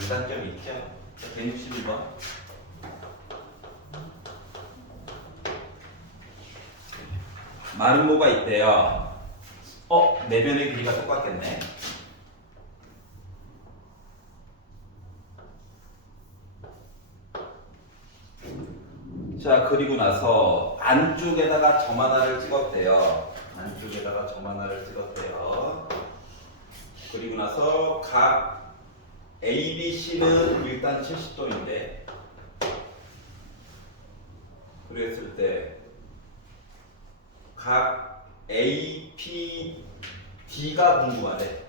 장단점이 있죠. 161번. 마름모가 있대요. 내면의 길이가 똑같겠네. 자, 그리고 나서 안쪽에다가 점 하나를 찍었대요. 안쪽에다가 점 하나를 찍었대요. 그리고 나서 각 ABC는 일단 70도인데, 그랬을 때 각 APD가 궁금하대.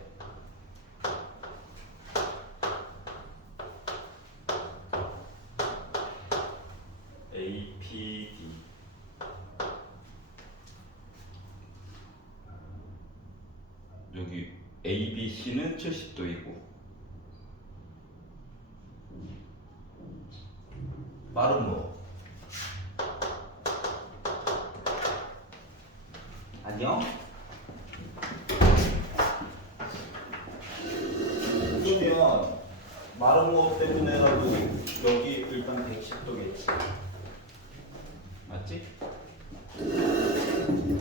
APD. 여기 ABC는 70도이고 말은 뭐? 안녕? 그러면 마른 거 때문에라도 여기 일단 110도겠지. 맞지?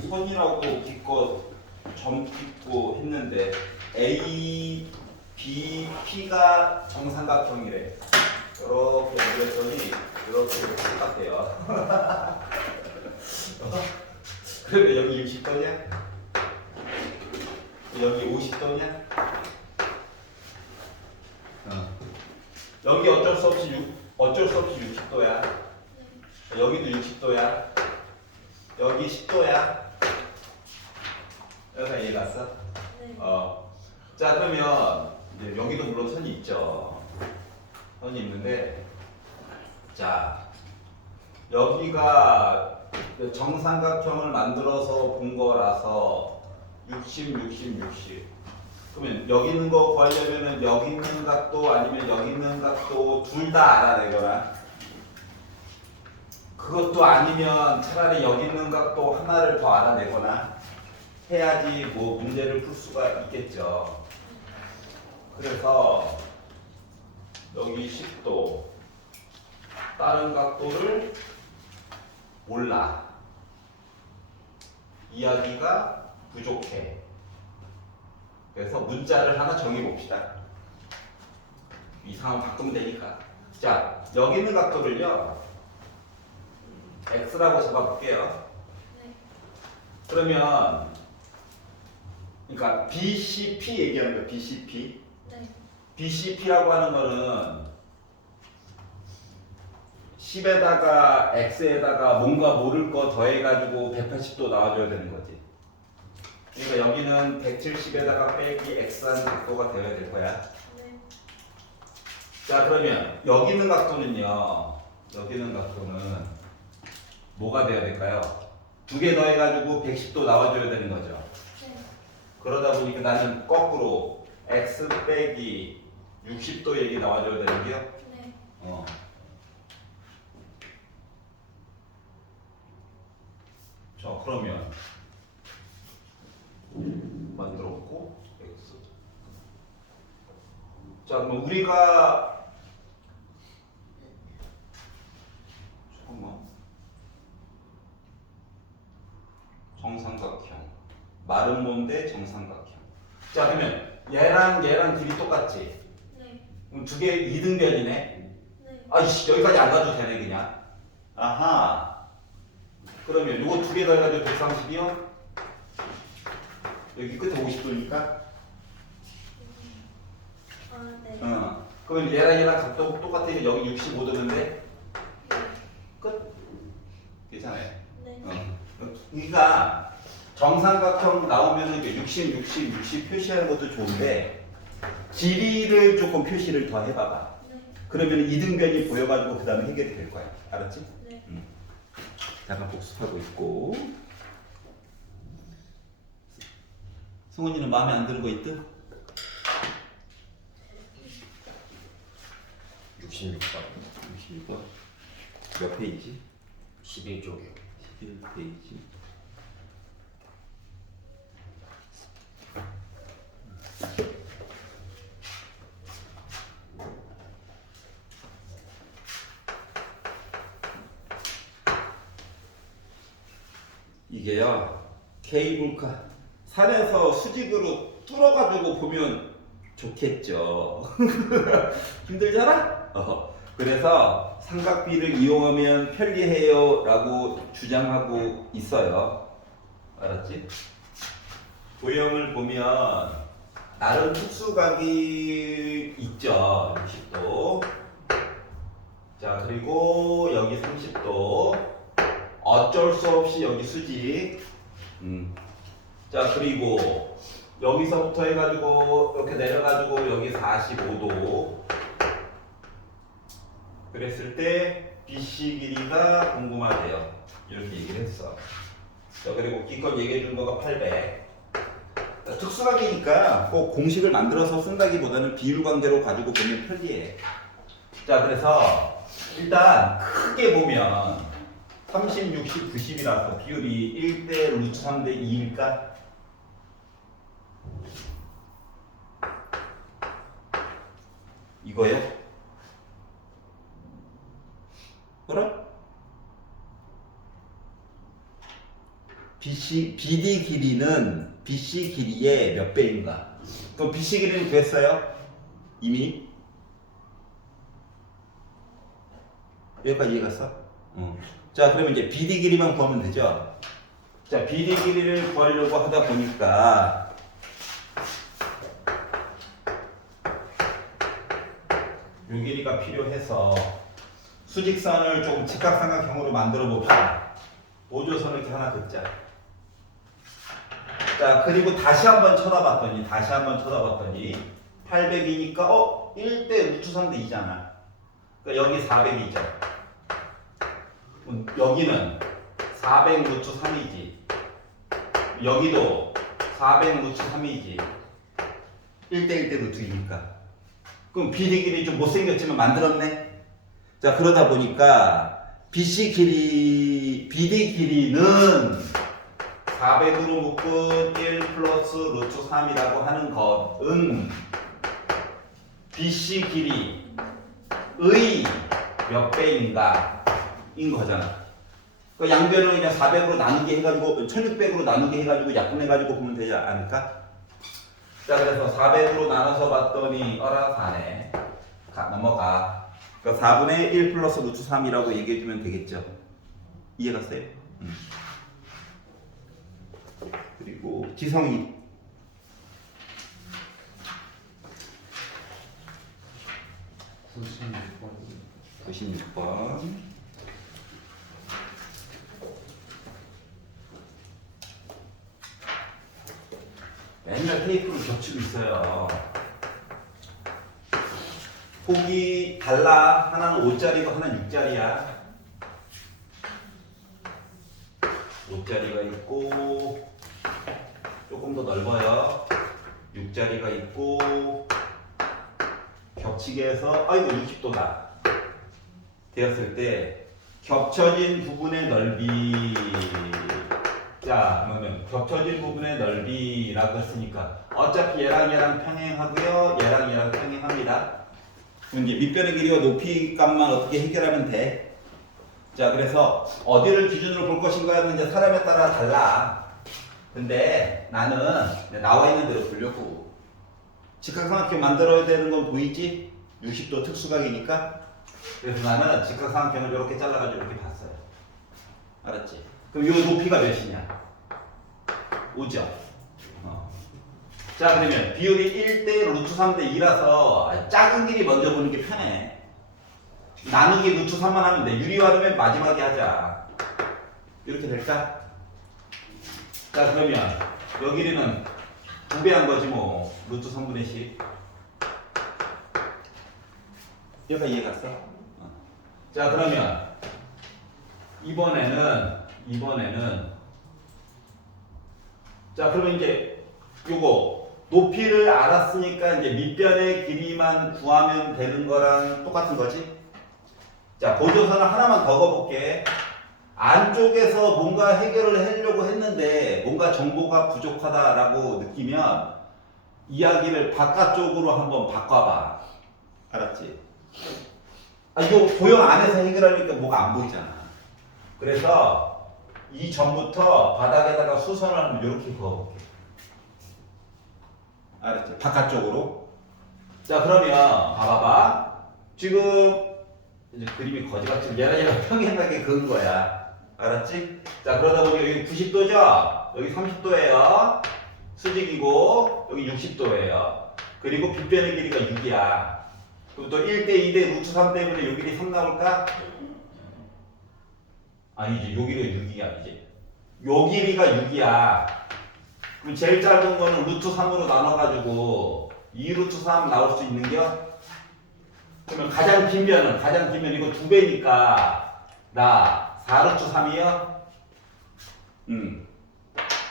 선이라고 기껏 점 긋고 했는데 A, B, P가 정삼각형이래. 이렇게 그랬더니 이렇게 똑같아요. 그러면 여기 60도냐? 여기 50도냐? 여기 어쩔 수 없이 60도야. 여기도 60도야. 여기 10도야. 여기가 이해 갔어? 네. 자, 그러면 이제 여기도 물론 선이 있죠. 선이 있는데, 자, 여기가 정삼각형을 만들어서 본 거라서 60, 60, 60. 그러면 여기 있는 거 구하려면은 여기 있는 각도 아니면 여기 있는 각도 둘 다 알아내거나, 그것도 아니면 차라리 여기 있는 각도 하나를 더 알아내거나 해야지 뭐 문제를 풀 수가 있겠죠. 그래서 여기 10도 다른 각도를 몰라. 이야기가 부족해. 그래서 문자를 하나 정해봅시다. 이 상황 바꾸면 되니까. 자, 여기 있는 각도를요 X라고 잡아볼게요. 네. 그러면 그러니까 BCP 얘기하는 거예요. BCP. 네. BCP라고 하는 거는 10에다가 X에다가 뭔가 모를 거 더해가지고 180도 나와줘야 되는 거지. 그러니까 여기는 170에다가 빼기 X한 각도가 되어야 될 거야. 네. 자, 그러면 여기 있는 각도는요. 여기 있는 각도는 뭐가 되어야 될까요? 두 개 더해가지고 110도 나와줘야 되는 거죠. 네. 그러다 보니까 나는 거꾸로 X 빼기 60도 얘기 나와줘야 되는 게요. 네. 자, 그러면 만들었고 X. 자, 그럼 우리가 잠깐만. 정삼각형. 마름모인데 정삼각형. 자, 그러면 얘랑 길이 똑같지? 네. 그럼 두 개 이등변이네. 네. 아이씨, 여기까지 안 가도 되네 그냥. 아하. 그러면 요거 두 개 더해가지고 130이요? 여기 끝에 50도니까? 네. 그러면 얘랑 각도 똑같으니까 여기 65도인데 끝? 괜찮아요? 네. 그러니까 정삼각형 나오면은 60, 60, 60 표시하는 것도 좋은데 길이를 조금 표시를 더 해봐봐. 네. 그러면 이등변이 보여가지고 그 다음에 해결이 될 거야. 알았지? 네. 잠깐 복습하고 있고. 승훈이는 마음에 안 드는 거 있든? 66번 62번. 몇 페이지? 11쪽이요. 11페이지. 이게요 케이블카 산에서 수직으로 뚫어가지고 보면 좋겠죠. 힘들잖아? 그래서 삼각비를 이용하면 편리해요 라고 주장하고 있어요. 알았지? 도형을 보면 나름 특수각이 있죠. 60도. 자, 그리고 여기 30도. 어쩔 수 없이 여기 수직. 자, 그리고 여기서부터 해가지고 이렇게 내려가지고 여기 45도. 그랬을 때 BC 길이가 궁금하대요. 이렇게 얘기를 했어. 자, 그리고 기껏 얘기해 준 거가 800. 특수각이니까 꼭 공식을 만들어서 쓴다기보다는 비율 관계로 가지고 보면 편리해. 자, 그래서 일단 크게 보면 30, 60, 90이라서 비율이 1대 루트 3대 2일까? 이거요? 그럼? BD 길이는 BC 길이의 몇 배인가? 그럼 BC 길이는 구했어요? 이미? 여기까지 이해갔어? 자, 그러면 이제 BD 길이만 구하면 되죠? 자, BD 길이를 구하려고 하다 보니까 요 길이가 필요해서 수직선을 조금 직각삼각형으로 만들어 봅시다. 보조선을 이렇게 하나 긋자. 자, 그리고 다시 한번 쳐다봤더니 800이니까 1대 루트 3대 2잖아. 그러니까 여기 400이죠. 여기는 400 루트 3이지. 여기도 400 루트 3이지. 1대 1대 루트 2니까. 그럼 BD 길이 좀 못생겼지만 만들었네. 자, 그러다 보니까 BD 길이는 400으로 묶은 1 플러스 루트 3이라고 하는 것은 BC 길이의 몇 배인가 인 거잖아. 그 양변을 그냥 400으로 나누게 해가지고 1600으로 나누게 해가지고 약분해가지고 보면 되지 않을까? 자, 그래서 400으로 나눠서 봤더니 4네. 넘어가. 그러니까 4분의 1 플러스 루트 3이라고 얘기해주면 되겠죠. 이해갔어요? 그리고 지성이 96번. 맨날 테이프를 겹치고 있어요. 폭이 달라. 하나는 5짜리고 하나는 6짜리야. 5짜리가 있고 조금 더 넓어요. 6짜리가 있고 겹치게 해서 이거 60도다 되었을 때 겹쳐진 부분의 넓이. 자, 그러면 겹쳐진 부분의 넓이라고 했으니까 어차피 얘랑 평행하고요, 얘랑 평행합니다. 그럼 이제 밑변의 길이와 높이 값만 어떻게 해결하면 돼. 자, 그래서 어디를 기준으로 볼 것인가는 이제 사람에 따라 달라. 근데 나는 나와 있는 대로 보려고. 직각삼각형 만들어야 되는 건 보이지? 60도 특수각이니까. 그래서 나는 직각삼각형을 이렇게 잘라가지고 이렇게 봤어요. 알았지? 그럼 이 높이가 몇이냐? 5죠. 자, 그러면 비율이 1대 루트 3대 2라서 작은 길이 먼저 보는 게 편해. 나누기 루트 3만 하면 돼. 유리화는 마지막에 하자. 이렇게 될까? 자, 그러면 여기 길이는 2배 한 거지 뭐. 루트 3분의 10. 여기가 이해갔어? 자, 그러면 이번에는 자, 그러면 이제 요거 높이를 알았으니까 이제 밑변의 길이만 구하면 되는 거랑 똑같은 거지? 자, 보조선을 하나만 더 그어볼게. 안쪽에서 뭔가 해결을 하려고 했는데 뭔가 정보가 부족하다라고 느끼면 이야기를 바깥쪽으로 한번 바꿔봐. 알았지? 이거 도형 안에서 해결하니까 뭐가 안 보이잖아. 그래서 이 점부터 바닥에다가 수선을 이렇게 그어볼게. 알았지? 바깥쪽으로. 자 그러면 봐봐봐. 지금 이제 그림이 거지같이 얘가 평행하게 그은 거야. 알았지? 자 그러다 보니 여기 90도죠? 여기 30도예요. 수직이고 여기 60도예요. 그리고 빗변의 길이가 6이야. 그리고 또 1대 2대 루트 3 때문에 요 길이 3 나올까? 아니지, 요 길이가 6이야 이제. 요 길이가 6이야. 그럼 제일 짧은 거는 루트 3으로 나눠가지고 2 루트 3 나올 수 있는겨? 그러면 가장 긴 면은 이거 2배니까 나 4 루트 3이야?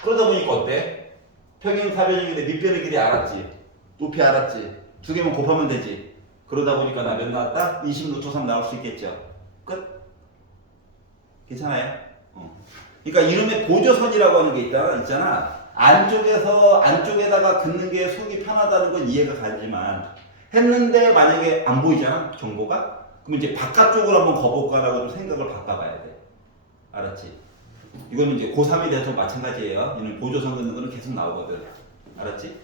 그러다 보니까 어때? 평행사변형인데 밑변의 길이 알았지? 높이 알았지? 두 개만 곱하면 되지? 그러다 보니까 나 몇 나왔다? 20 루트 3 나올 수 있겠죠? 끝? 괜찮아요? 그러니까 이름에 보조선이라고 하는 게 있잖아. 안쪽에다가 긋는 게 속이 편하다는 건 이해가 가지만 했는데 만약에 안 보이잖아 정보가? 그럼 이제 바깥쪽으로 한번 거볼까라고 좀 생각을 바꿔봐야 돼. 알았지? 이거는 이제 고3에 대해서 마찬가지예요. 이는 보조선 긋는 거는 계속 나오거든. 알았지?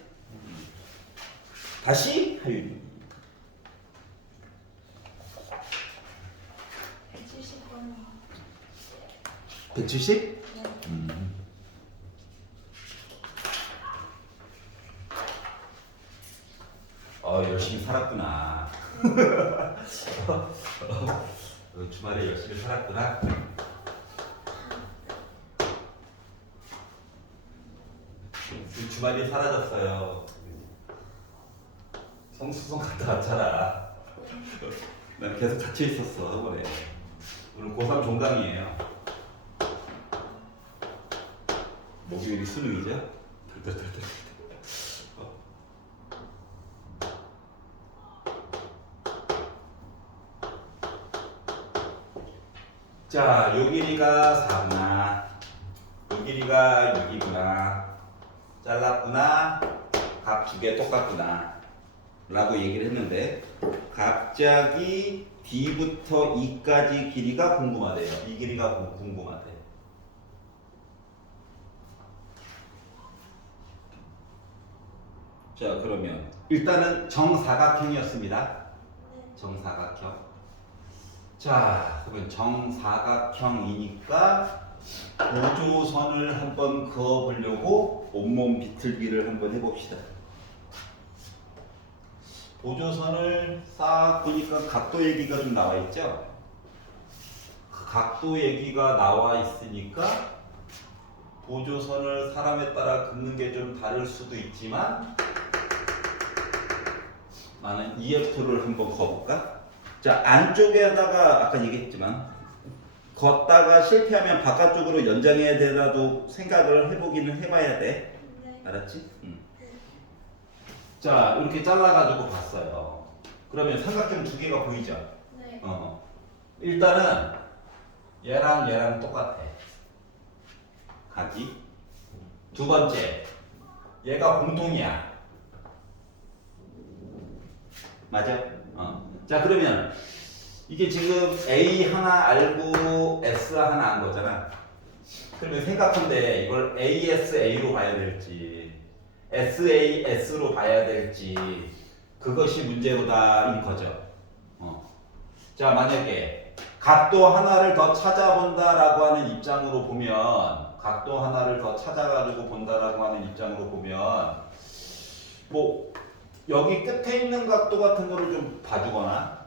다시 하윤이. 170번. 170? 네. 열심히 살았구나. 주말에 열심히 살았구나. 주말이 사라졌어요. 성수성 갔다 왔잖아. 난 계속 갇혀 있었어, 저번에. 오늘 고3 종강이에요. 목요일이 수능이죠? 덜덜덜덜. 자, 요 길이가 4구나. 요 길이가 6이구나. 잘랐구나. 값 두 개 똑같구나. 라고 얘기를 했는데 갑자기 D부터 E까지 길이가 궁금하대요. 이 길이가 궁금하대. 자, 그러면 일단은 정사각형이었습니다. 정사각형. 자, 그러면 정사각형이니까 보조선을 한번 그어보려고 온몸 비틀기를 한번 해봅시다. 보조선을 싹 보니까 각도 얘기가 좀 나와 있죠? 그 각도 얘기가 나와 있으니까 보조선을 사람에 따라 긋는 게 좀 다를 수도 있지만 나는 EF를 한번 그어볼까? 자, 안쪽에다가 아까 얘기했지만 걷다가 실패하면 바깥쪽으로 연장해야 되라도 생각을 해보기는 해봐야 돼. 네. 알았지? 자, 이렇게 잘라가지고 봤어요. 그러면 삼각형 두 개가 보이죠? 네. 일단은 얘랑 똑같아. 각이. 두 번째, 얘가 공통이야. 맞아? 자, 그러면 이게 지금 A 하나 알고 S 하나 안 거잖아. 그러면 생각한데 이걸 ASA로 봐야 될지 SAS로 봐야 될지 그것이 문제로다인 거죠. 자, 만약에 각도 하나를 더 찾아본다라고 하는 입장으로 보면 각도 하나를 더 찾아가지고 본다라고 하는 입장으로 보면 뭐 여기 끝에 있는 각도 같은 거를 좀 봐주거나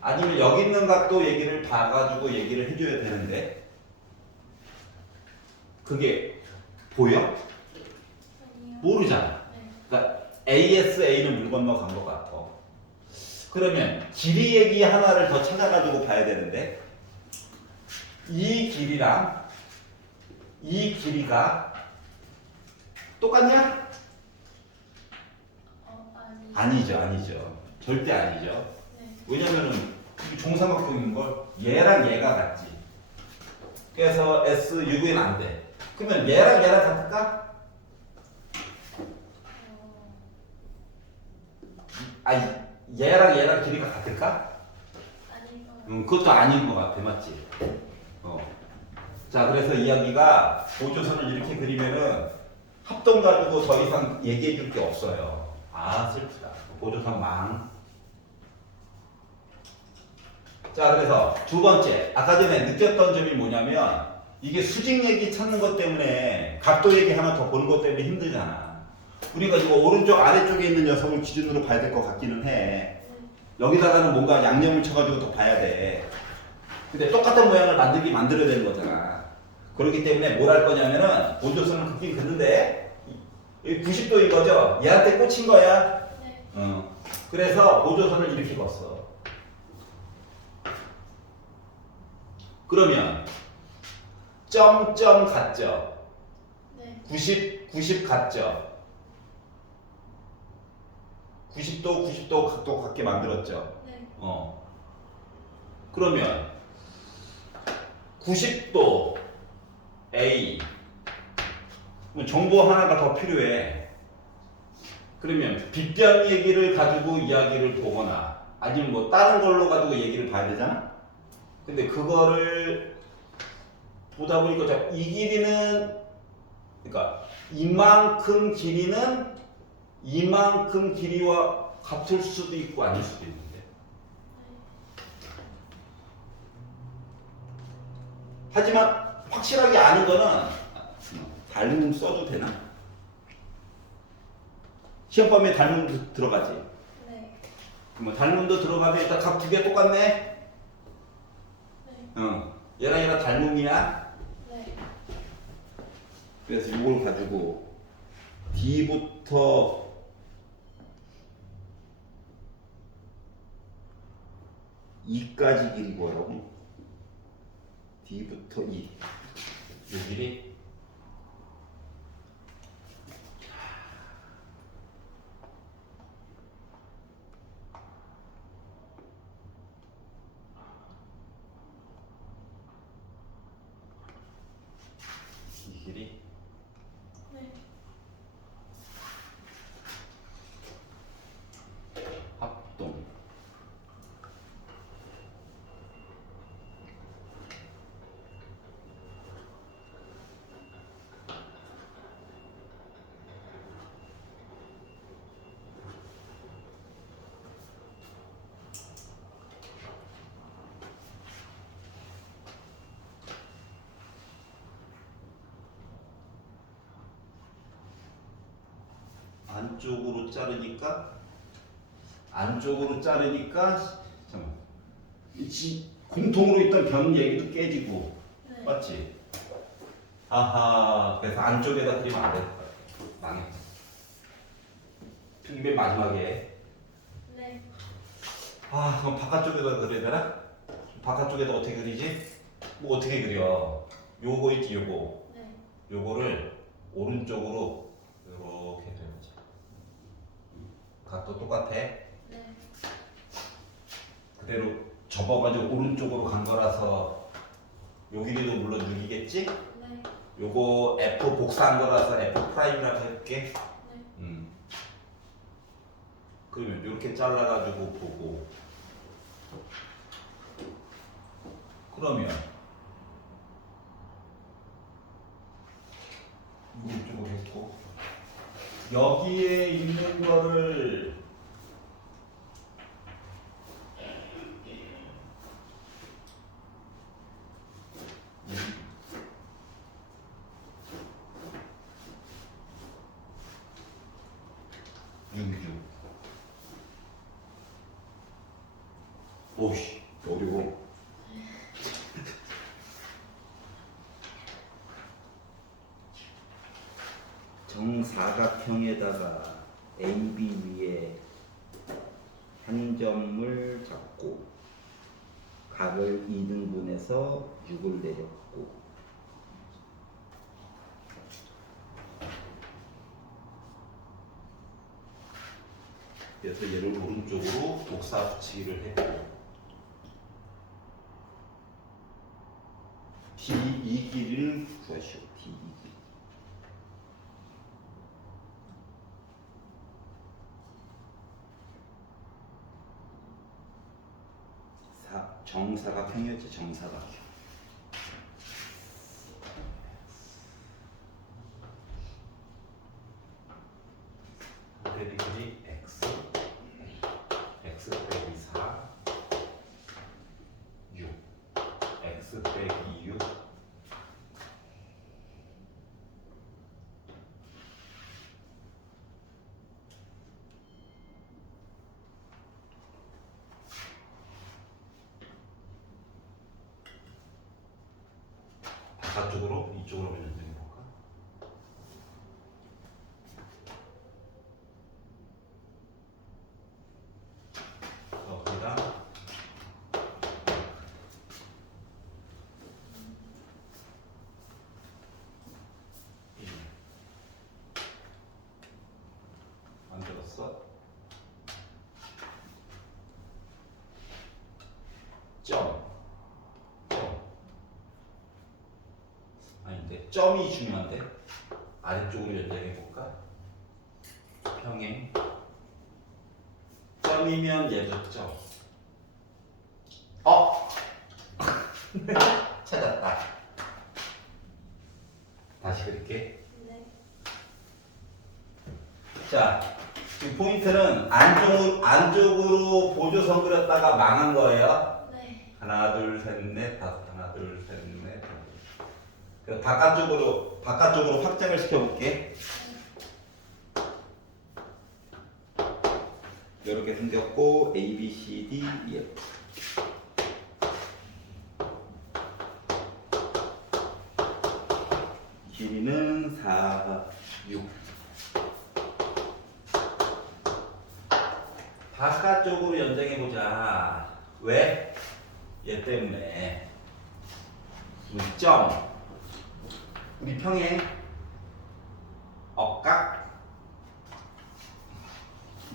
아니면 여기 있는 각도 얘기를 봐가지고 얘기를 해줘야 되는데 그게 보여? 아니요. 모르잖아. 네. 그러니까 ASA는 물 건너 간 것 같아. 그러면 길이 얘기 하나를 더 찾아가지고 봐야 되는데 이 길이랑 이 길이가 똑같냐? 아니죠. 절대 아니죠. 네. 왜냐면은 이 종삼각형인 걸 얘랑 얘가 같지. 그래서 S 6은 안 돼. 그러면 얘랑 같을까? 아니, 얘랑 길이가 같을까? 아닌 것 같아요. 그것도 아닌 것 같아, 맞지? 자, 그래서 이야기가 보조선을 이렇게 그리면은 합동 가지고 더 이상 얘기해 줄 게 없어요. 아, 슬프다. 보조선 망. 자, 그래서 두 번째, 아까 전에 느꼈던 점이 뭐냐면 이게 수직 얘기 찾는 것 때문에 각도 얘기 하나 더 보는 것 때문에 힘들잖아. 우리가 이거 오른쪽 아래쪽에 있는 녀석을 기준으로 봐야 될 것 같기는 해. 여기다가는 뭔가 양념을 쳐가지고 더 봐야 돼. 근데 똑같은 모양을 만들어야 되는 거잖아. 그렇기 때문에 뭘 할 거냐면은 보조선을 긋긴 긋는데 90도인 거죠? 얘한테 꽂힌 거야. 네. 그래서 보조선을 이렇게 걷어. 그러면 점점 같죠? 네. 90 같죠? 90도 각도 같게 만들었죠? 네. 그러면 90도 A 정보 하나가 더 필요해. 그러면 빗변 얘기를 가지고 이야기를 보거나 아니면 뭐 다른 걸로 가지고 얘기를 봐야 되잖아. 근데 그거를 보다 보니까 이 길이는 그러니까 이만큼 길이는 이만큼 길이와 같을 수도 있고 아닐 수도 있는데. 하지만 확실하게 아는 거는 닮음 써도 되나? 시험범위에 닮음도 들어가지. 네. 뭐 닮음도 들어가면 일단 각 두 개 똑같네. 네. 얘랑 닮음이야. 네. 그래서 이걸 가지고 D부터 E까지 길이 뭐라고? D부터 E. 이 길이 이 길이 네. 합동 안쪽으로 자르니까 잠깐만 공통으로 있던 변 얘기도 깨지고 네. 맞지? 아하, 그래서 안쪽에다 그리면 안 될 것 같아. 망했어. 맨 마지막에 네. 그럼 바깥쪽에다 그려야 되나? 바깥쪽에다 어떻게 그리지? 뭐 어떻게 그려? 요거 있지 요거. 네. 요거를 오른쪽으로 이렇게 그려보자. 각도 똑같아. 네. 그대로 접어가지고 오른쪽으로 간 거라서 요 길이도 물론 6이겠지? 네. 요거 F 복사한 거라서 F 프라임이라고 해볼게. 네. 그러면 이렇게 잘라가지고 보고 그러면 이쪽으로 했고 여기에 있는 거를 오씨 어려워. 정사각형에다가 AB 위에 한 점을 잡고 각을 2등분해서 6을 내렸고 그래서 얘를 오른쪽으로 복사 붙이기를 했고 D2 길이를 구하시오. D2 길이. 정사각형이었지. 정사각형. 이쪽으로 한번 연장해 볼까? 거기다 만들었어. 점. 아닌데 점이 중요한데 아래쪽으로 연장해 볼까? 평행 점이면 얘도 점. 찾았다. 다시 그릴게. 네. 자, 이 포인트는 안쪽으로 보조선 그렸다가 망한 거예요. 네. 하나, 둘, 셋, 넷, 다섯. 하나, 둘, 셋, 넷. 그래서 바깥쪽으로 확장을 시켜볼게. 이렇게 생겼고 A, B, C, D, E, F. 길이는 4, 6. 바깥쪽으로 연장해보자. 왜? 얘 때문에. 우리 점. 우리 평행. 억각.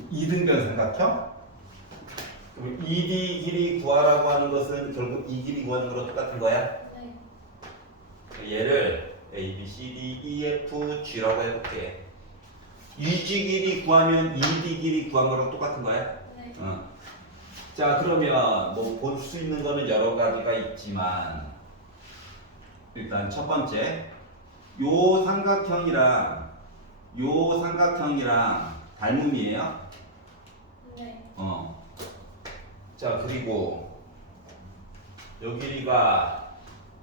이등변 삼각형. 그럼 ED 길이 구하라고 하는 것은 결국 이 길이 구하는 거랑 똑같은 거야. 네. 얘를 A, B, C, D, E, F, G라고 해볼게. EG 길이 구하면 ED 길이 구한 거랑 똑같은 거야. 네. 자, 그러면 뭐 볼 수 있는 거는 여러 가지가 있지만 일단 첫 번째 요 삼각형이랑 닮음이에요. 네. 자, 그리고 요 길이가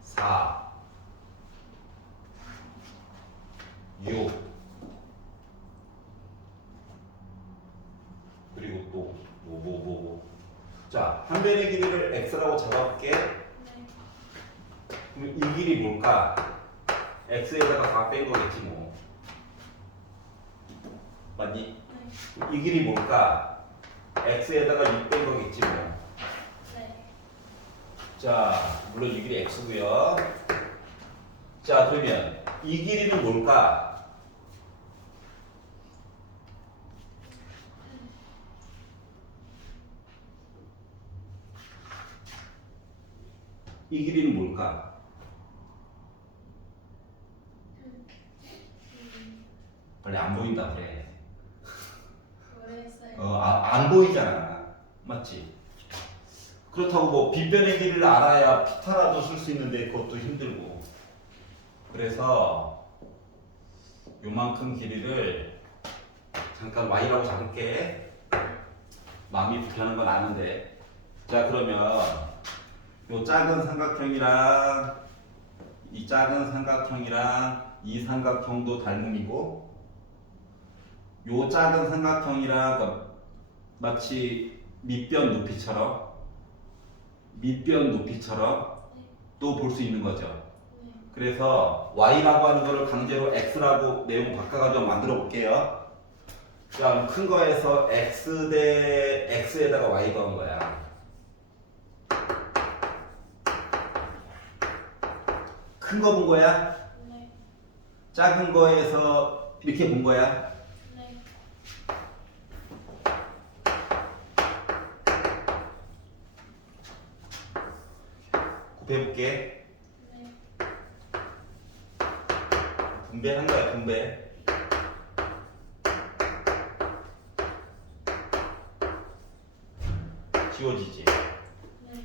4, 6, 그리고 또 자, 한 변의 길이를 x라고 잡아볼게. 네. 그럼 이 길이 뭘까? x에다가 다 뺀 거겠지 뭐. 맞니? 네. 이 길이 뭘까? x에다가 6 뺀 거겠지 뭐. 네. 자, 물론 이 길이 x고요. 자, 그러면 이 길이는 뭘까? 이 길이는 뭘까? 원래 안 보인다 그래. 모르겠어요. 안 보이잖아. 맞지? 그렇다고 뭐 빗변의 길이를 알아야 피타라도 쓸 수 있는데 그것도 힘들고. 그래서 요만큼 길이를 잠깐 y라고 잡을게. 마음이 불편한 건 아는데. 자, 그러면 요 작은 삼각형이랑 이 작은 삼각형이랑 이 삼각형도 닮음이고 요 작은 삼각형이랑 마치 밑변 높이처럼 또 볼 수 있는 거죠. 네. 그래서 y라고 하는 거를 강제로 x라고 내용 바꿔가지고 만들어 볼게요. 그럼 큰 거에서 x 대 x에다가 y 더한 거야. 큰 거 본 거야? 네. 작은 거에서 이렇게 본 거야? 네. 곱해볼게. 네. 분배한 거야, 분배. 지워지지. 네.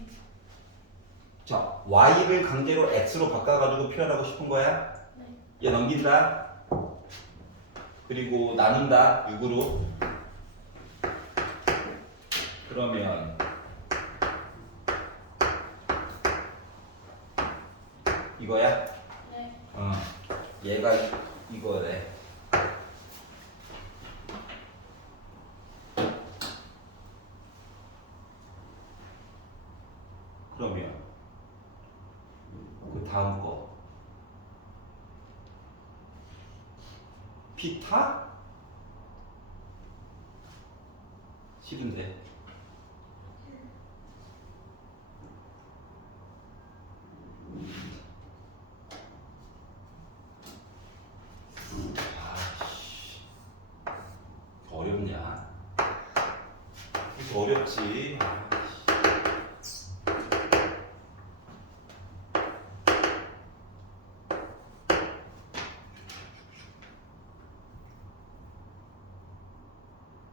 자, y를 강제로 x로 바꿔가지고 표현하고 싶은 거야? 네. 얘 넘긴다. 그리고 나눈다. 6으로. 그러면 이거야? 네. 얘가 이거래. 그러면 그 다음 거 피타? 싫은데. 아씨, 어렵냐? 이거 어렵지.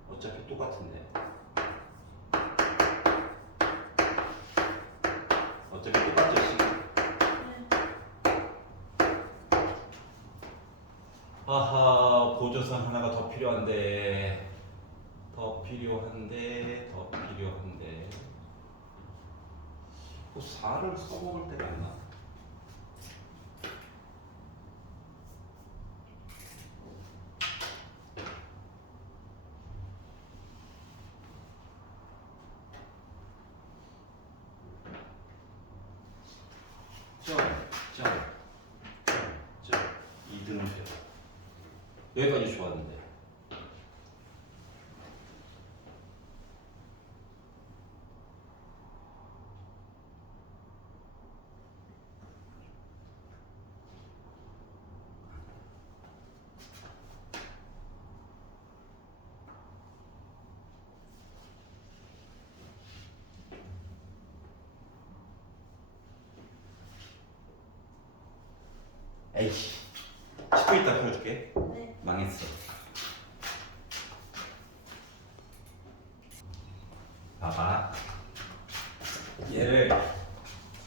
어차피 똑같은데. 어차피 똑같죠 지금. 아하, 보조선 하나가 더 필요한데. 더 필요한데. 그 4를 써먹을 때가 안 나. 점, 2등표. 여기까지 좋았는데. 에이씨, 10분 있다 풀어줄게. 네. 망했어. 봐봐. 얘를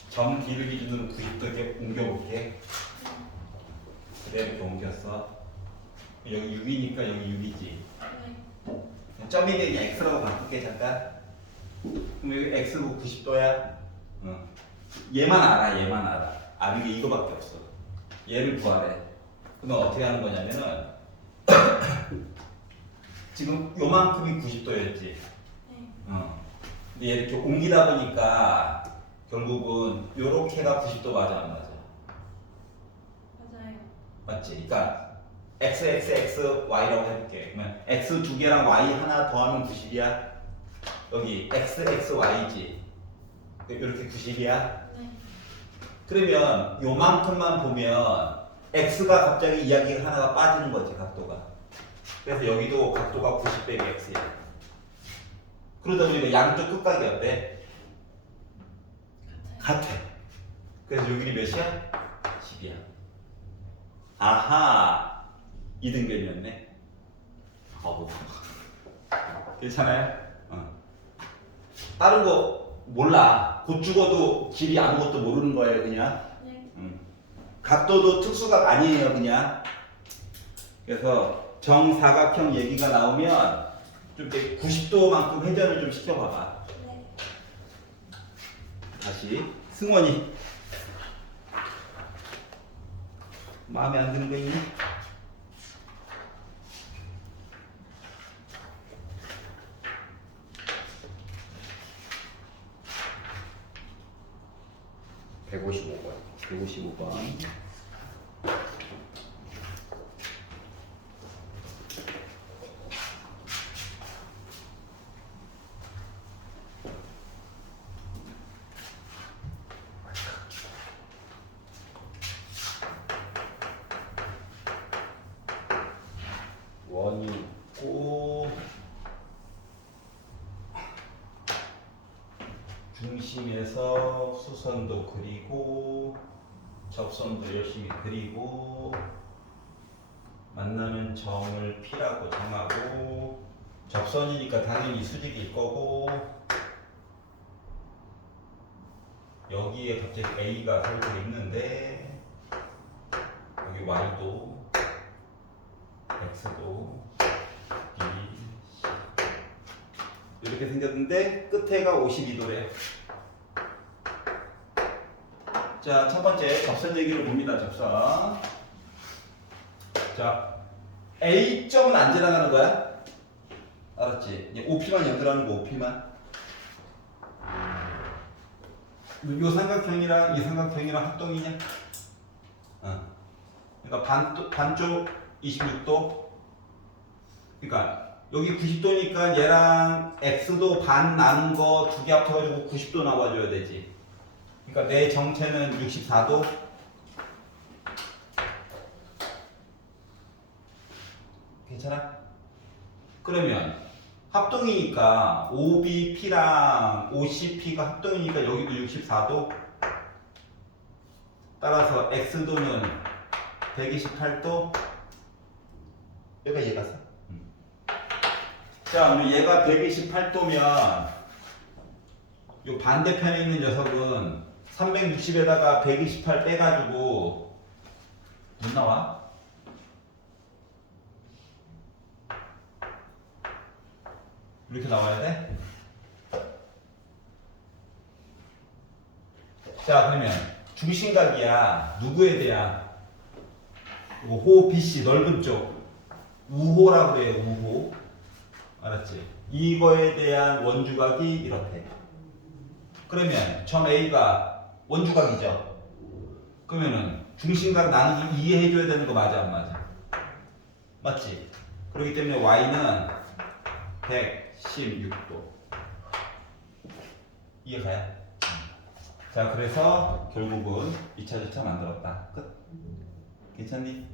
점 D를 기준으로 90도 이렇게 옮겨볼게. 그대로 이렇게 옮겼어. 여기 6이니까 여기 6이지. 네. 점이 되면 X라고 바꿀게 잠깐. 그럼 여기 X고 90도야. 얘만 알아. 아는 게 이거밖에 없어. 얘를 구하래. 그럼 어떻게 하는 거냐면은 지금 요만큼이 90도였지. 네. 근데 얘 이렇게 옮기다 보니까 결국은 요렇게가 90도 맞아 안 맞아? 맞아요. 맞지? 그러니까 x x x y라고 해볼게. 그러면 x 두 개랑 y 하나 더하면 90이야. 여기 x x y지. 이렇게 90이야. 네. 그러면 요만큼만 보면 x가 갑자기 이야기가 하나가 빠지는 거지 각도가. 그래서 여기도 각도가 90 빼기 x야. 그러다 보니까 양쪽 끝각이 어때? 같아요. 같아. 그래서 여기는 몇이야? 10이야. 아하, 2등변이었네. 괜찮아요? 다른 거 몰라. 곧 죽어도 길이 아무것도 모르는 거예요, 그냥. 네. 각도도 특수각 아니에요, 그냥. 그래서 정사각형 얘기가 나오면 좀 90도만큼 회전을 좀 시켜봐봐. 네. 다시 승원이 마음에 안 드는 거 있니? (155번) 155번. 원이 있고 중심에서 수선도 그리고 접선도 열심히 그리고 만나는 점을 P라고 정하고 접선이니까 당연히 수직일 거고 여기에 갑자기 A가 살고 있는데 여기 Y도 X도 B, C 이렇게 생겼는데 끝에가 52도래. 자, 첫 번째 접선 얘기를 봅니다. 접선. 자, A점은 안 지나가는 거야. 알았지? 이제 OP만 연결하는 거, OP만. 요 삼각형이랑 이 삼각형이랑 합동이냐? 그러니까 반쪽 26도, 그러니까 여기 90도니까 얘랑 x도 반 나눈 거 두 개 합쳐가지고 90도 나와줘야 되지. 그러니까 내 정체는 64도. 괜찮아? 그러면 합동이니까 OBP랑 OCP가 합동이니까 여기도 64도. 따라서 x도는 128도. 얘가 써. 자, 그럼 얘가 128도면 요 반대편에 있는 녀석은 360에다가 128 빼가지고 못 나와? 이렇게 나와야 돼? 자, 그러면 중심각이야. 누구에 대한? 이거 호 BC 넓은 쪽 우호라고 그래요. 우호. 알았지? 이거에 대한 원주각이 이렇대. 그러면 점 A가 원주각이죠. 그러면은 중심각 나누기 이해해줘야 되는 거 맞아 안 맞아? 맞지? 그렇기 때문에 Y는 116도. 이해가요? 자, 그래서 결국은 2차 절차 만들었다. 끝. 괜찮니?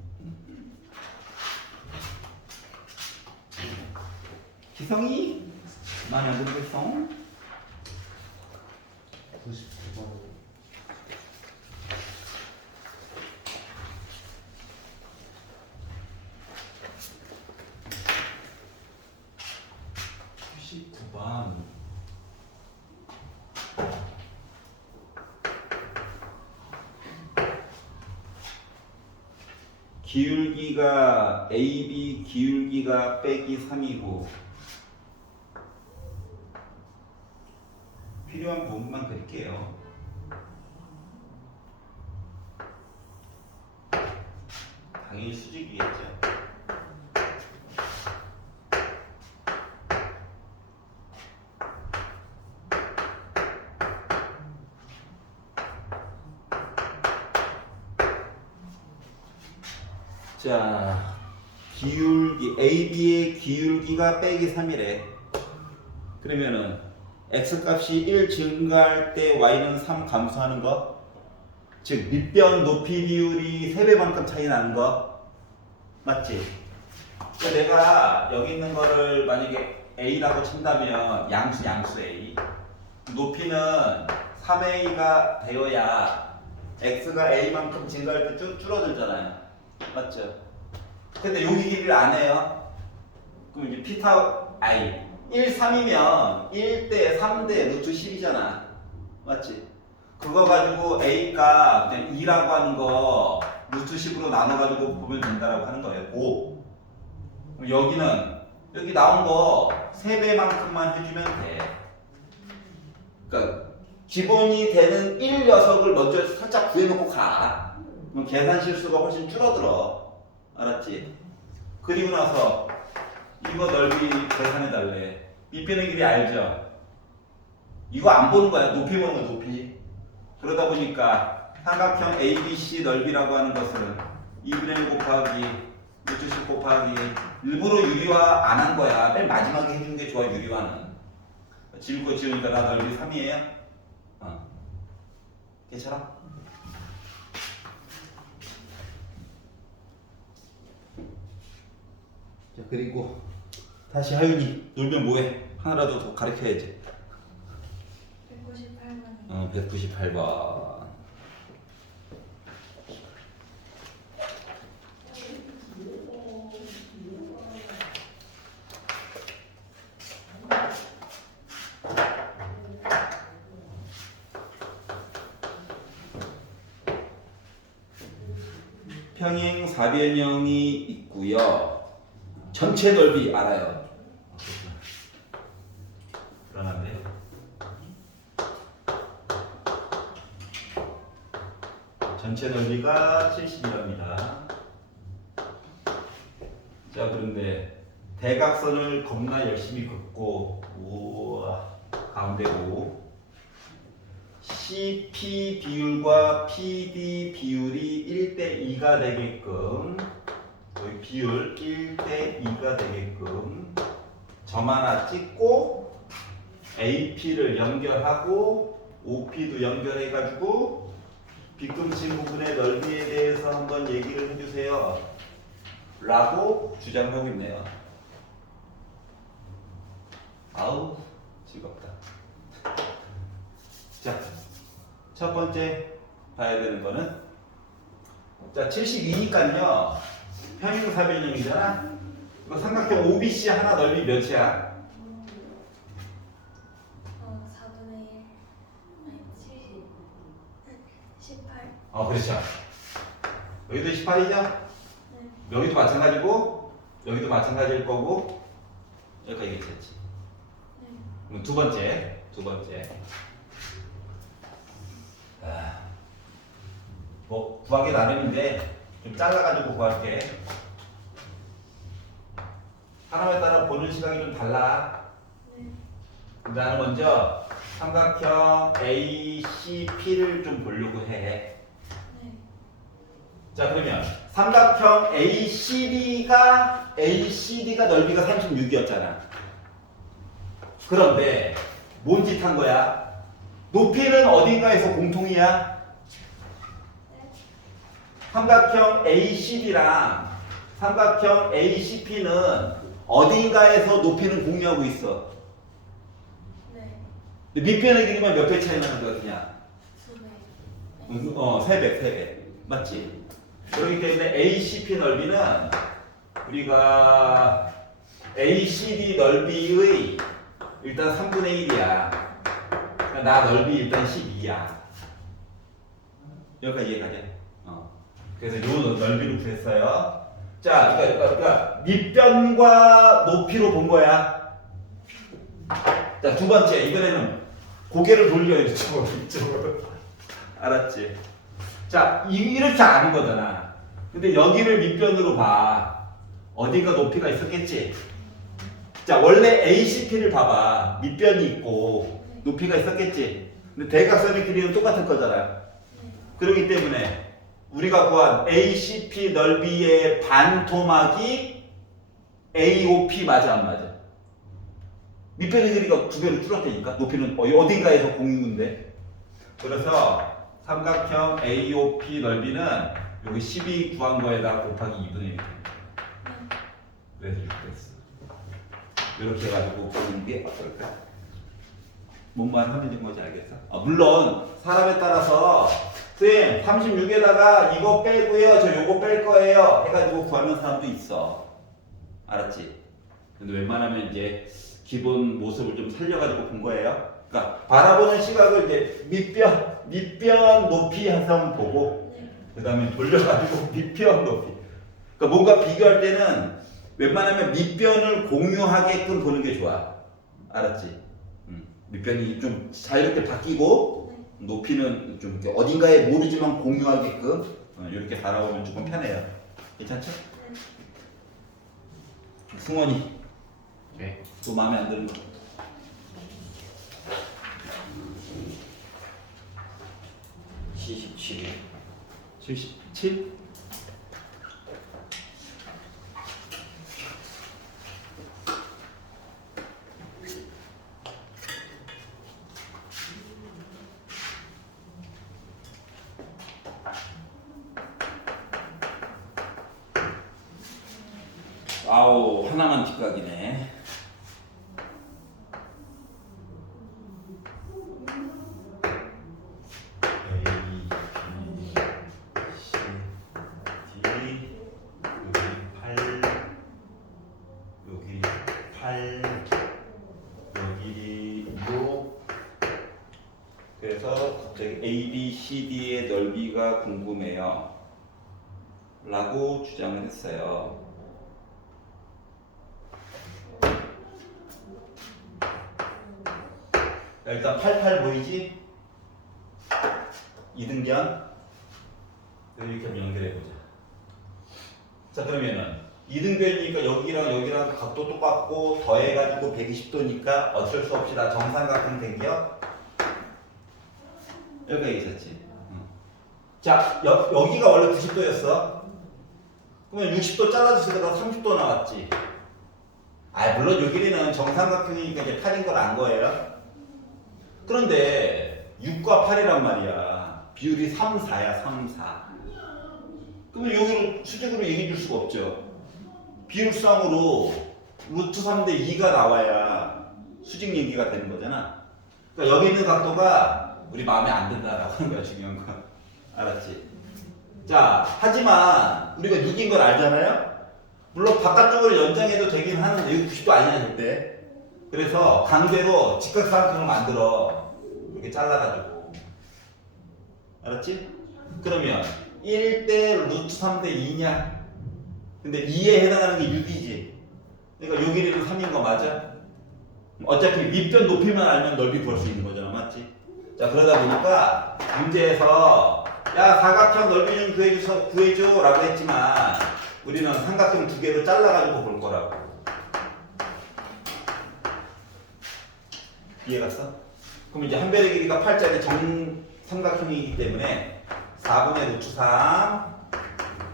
기성이 많이 안 들리겠어? 99번. 기울기가 AB 기울기가 빼기 3이고 필요한 부분만 그릴게요. 당연히 수직이겠죠. 자, 기울기 AB의 기울기가 빼기 3이래. 그러면은 x 값이 1 증가할 때 y는 3 감소하는 거, 즉 밑변 높이 비율이 3배만큼 차이 나는 거 맞지? 그러니까 내가 여기 있는 거를 만약에 a라고 친다면 양수 a, 높이는 3a가 되어야 x가 a만큼 증가할 때 쭉 줄어들잖아요. 맞죠? 근데 여기 길이를 안 해요. 그럼 이제 피타 i 1, 3이면 1대 3대 루트 10이잖아. 맞지? 그거 가지고 a 값 그냥 2라고 하는 거 루트 10으로 나눠가지고 보면 된다라고 하는 거예요. 5. 그럼 여기는 여기 나온 거 3배만큼만 해주면 돼. 그러니까 기본이 되는 1 녀석을 먼저 살짝 구해놓고 가. 그럼 계산 실수가 훨씬 줄어들어. 알았지? 그리고 나서 이거 넓이 계산해달래. 밑변의 길이 알죠? 이거 안 보는 거야. 높이 보는 거야, 높이. 그러다 보니까 삼각형 ABC 넓이라고 하는 것은 2분의 1 곱하기 루트 10 곱하기 일부러 유리화 안 한 거야. 맨 마지막에 해주는 게 좋아, 유리화는. 지울 거 지우니까 나 넓이 3이에요? 괜찮아? 자, 그리고 다시 하윤이 놀면 뭐해? 하나라도 더 가르쳐야지. 198번. 198번. 평행 사변형이 있고요. 전체 넓이 알아요. 불안한데요. 전체 넓이가 70이랍니다. 자, 그런데 대각선을 겁나 열심히 긋고, 우와, 가운데 오. CP 비율과 PD 비율이 1대 2가 되게끔 여기 비율 1대 2가 되게끔 점 하나 찍고 AP를 연결하고 OP도 연결해가지고 빗금친 부분의 넓이에 대해서 한번 얘기를 해주세요 라고 주장하고 있네요. 아우 즐겁다. 자, 첫 번째 봐야 되는 거는 자 72니까요 평행사변형이잖아. 이거 삼각형 OBC 하나 넓이 몇이야? 4분의 1 아니 70 18 그렇죠. 여기도 18이죠? 네. 여기도 마찬가지고 여기도 마찬가지일 거고 여기까지 얘기했지. 네. 그럼 두 번째 뭐 구하기 나름인데 좀 잘라가지고 구할게. 사람에 따라 보는 시각이 좀 달라. 네. 나는 먼저 삼각형 ACP를 좀 보려고 해. 네. 자 그러면 삼각형 ACD가 넓이가 36이었잖아. 그런데 뭔 짓 한 거야? 높이는 어딘가에서 공통이야? 네. 삼각형 ACD랑 삼각형 ACP는 어딘가에서 높이는 공유하고 있어. 네. 근데 밑변의 길이만 몇 배 차이 나는 거야 그냥? 2배. 3배. 맞지? 그렇기 때문에 ACP 넓이는 우리가 ACD 넓이의 일단 3분의 1이야. 나 넓이 일단 12야. 여기까지 이해가냐? 그래서 요 넓이로 구했어요. 자, 그러니까 밑변과 높이로 본 거야. 자, 두 번째 이번에는 고개를 돌려 이쪽으로. 알았지? 자, 이렇게 아는 거잖아. 근데 여기를 밑변으로 봐. 어딘가 높이가 있었겠지? 자, 원래 ACP를 봐봐. 밑변이 있고 높이가 있었겠지? 근데 대각선의 길이는 똑같을 거잖아. 네. 그렇기 때문에 우리가 구한 ACP 넓이의 반토막이 AOP 맞아 안 맞아? 밑변의 길이가 두 배로 줄었다니까? 높이는 어딘가에서 공유인데. 그래서 삼각형 AOP 넓이는 여기 12 구한 거에다 곱하기 2분의 1. 그래서 이렇게 됐어. 이렇게 해가지고 보는 게 어떨까? 뭔 말 하는 건지 알겠어? 물론 사람에 따라서 선생님 36에다가 이거 빼고요 저 요거 뺄 거예요 해가지고 구하는 사람도 있어. 알았지? 근데 웬만하면 이제 기본 모습을 좀 살려가지고 본 거예요. 그러니까 바라보는 시각을 이제 밑변 높이 해서 보고 네. 그 다음에 돌려가지고 밑변 높이. 그러니까 뭔가 비교할 때는 웬만하면 밑변을 공유하게끔 보는 게 좋아. 알았지? 밑변이 좀 자유롭게 바뀌고 네. 높이는 좀 이렇게 어딘가에 모르지만 공유하게끔 이렇게 바라보면 조금 편해요. 괜찮죠? 네. 승원이 또 마음에 안 드는 거. 77. 77? 아우 하나만 뒷각이네. 그래서 ABCD의 넓이가 궁금해요 라고 주장을 했어요. 일단 88 보이지? 이등변 이렇게 한번 연결해보자. 자 그러면은 이등변이니까 여기랑 각도 똑같고 더해가지고 120도니까 어쩔 수 없이 다 정삼각형 생겨. 여기가 있었지. 자 여기가 원래 90도였어. 그러면 60도 잘라주시다가 30도 나왔지. 아, 물론 요 길이는 정삼각형이니까 이제 8인 걸 안 거예요. 그런데 6과 8이란 말이야. 비율이 3, 4야, 3, 4. 그러면 여기를 수직으로 얘기해 줄 수가 없죠. 비율상으로 루트 3대 2가 나와야 수직 얘기가 되는 거잖아. 그러니까 여기 있는 각도가 우리 마음에 안 든다라고 하는 거야, 중요한 건. 알았지? 자, 하지만 우리가 6인 걸 알잖아요? 물론 바깥쪽으로 연장해도 되긴 하는데 이거 90도 아니야, 절대. 그래서 강제로 직각삼각형을 만들어. 이렇게 잘라가지고. 알았지? 그러면 1대 루트 3대 2냐? 근데 2에 해당하는 게 6이지. 그러니까 요 길이는 3인 거 맞아? 어차피 밑변 높이만 알면 넓이 구할 수 있는 거잖아, 맞지? 자, 그러다 보니까 문제에서 야, 사각형 넓이 좀 구해줘 라고 했지만 우리는 삼각형 두 개로 잘라가지고 볼 거라고. 이해갔어? 그럼 이제 한 변의 길이가 8짜리 정삼각형이기 때문에 4분의 루트 3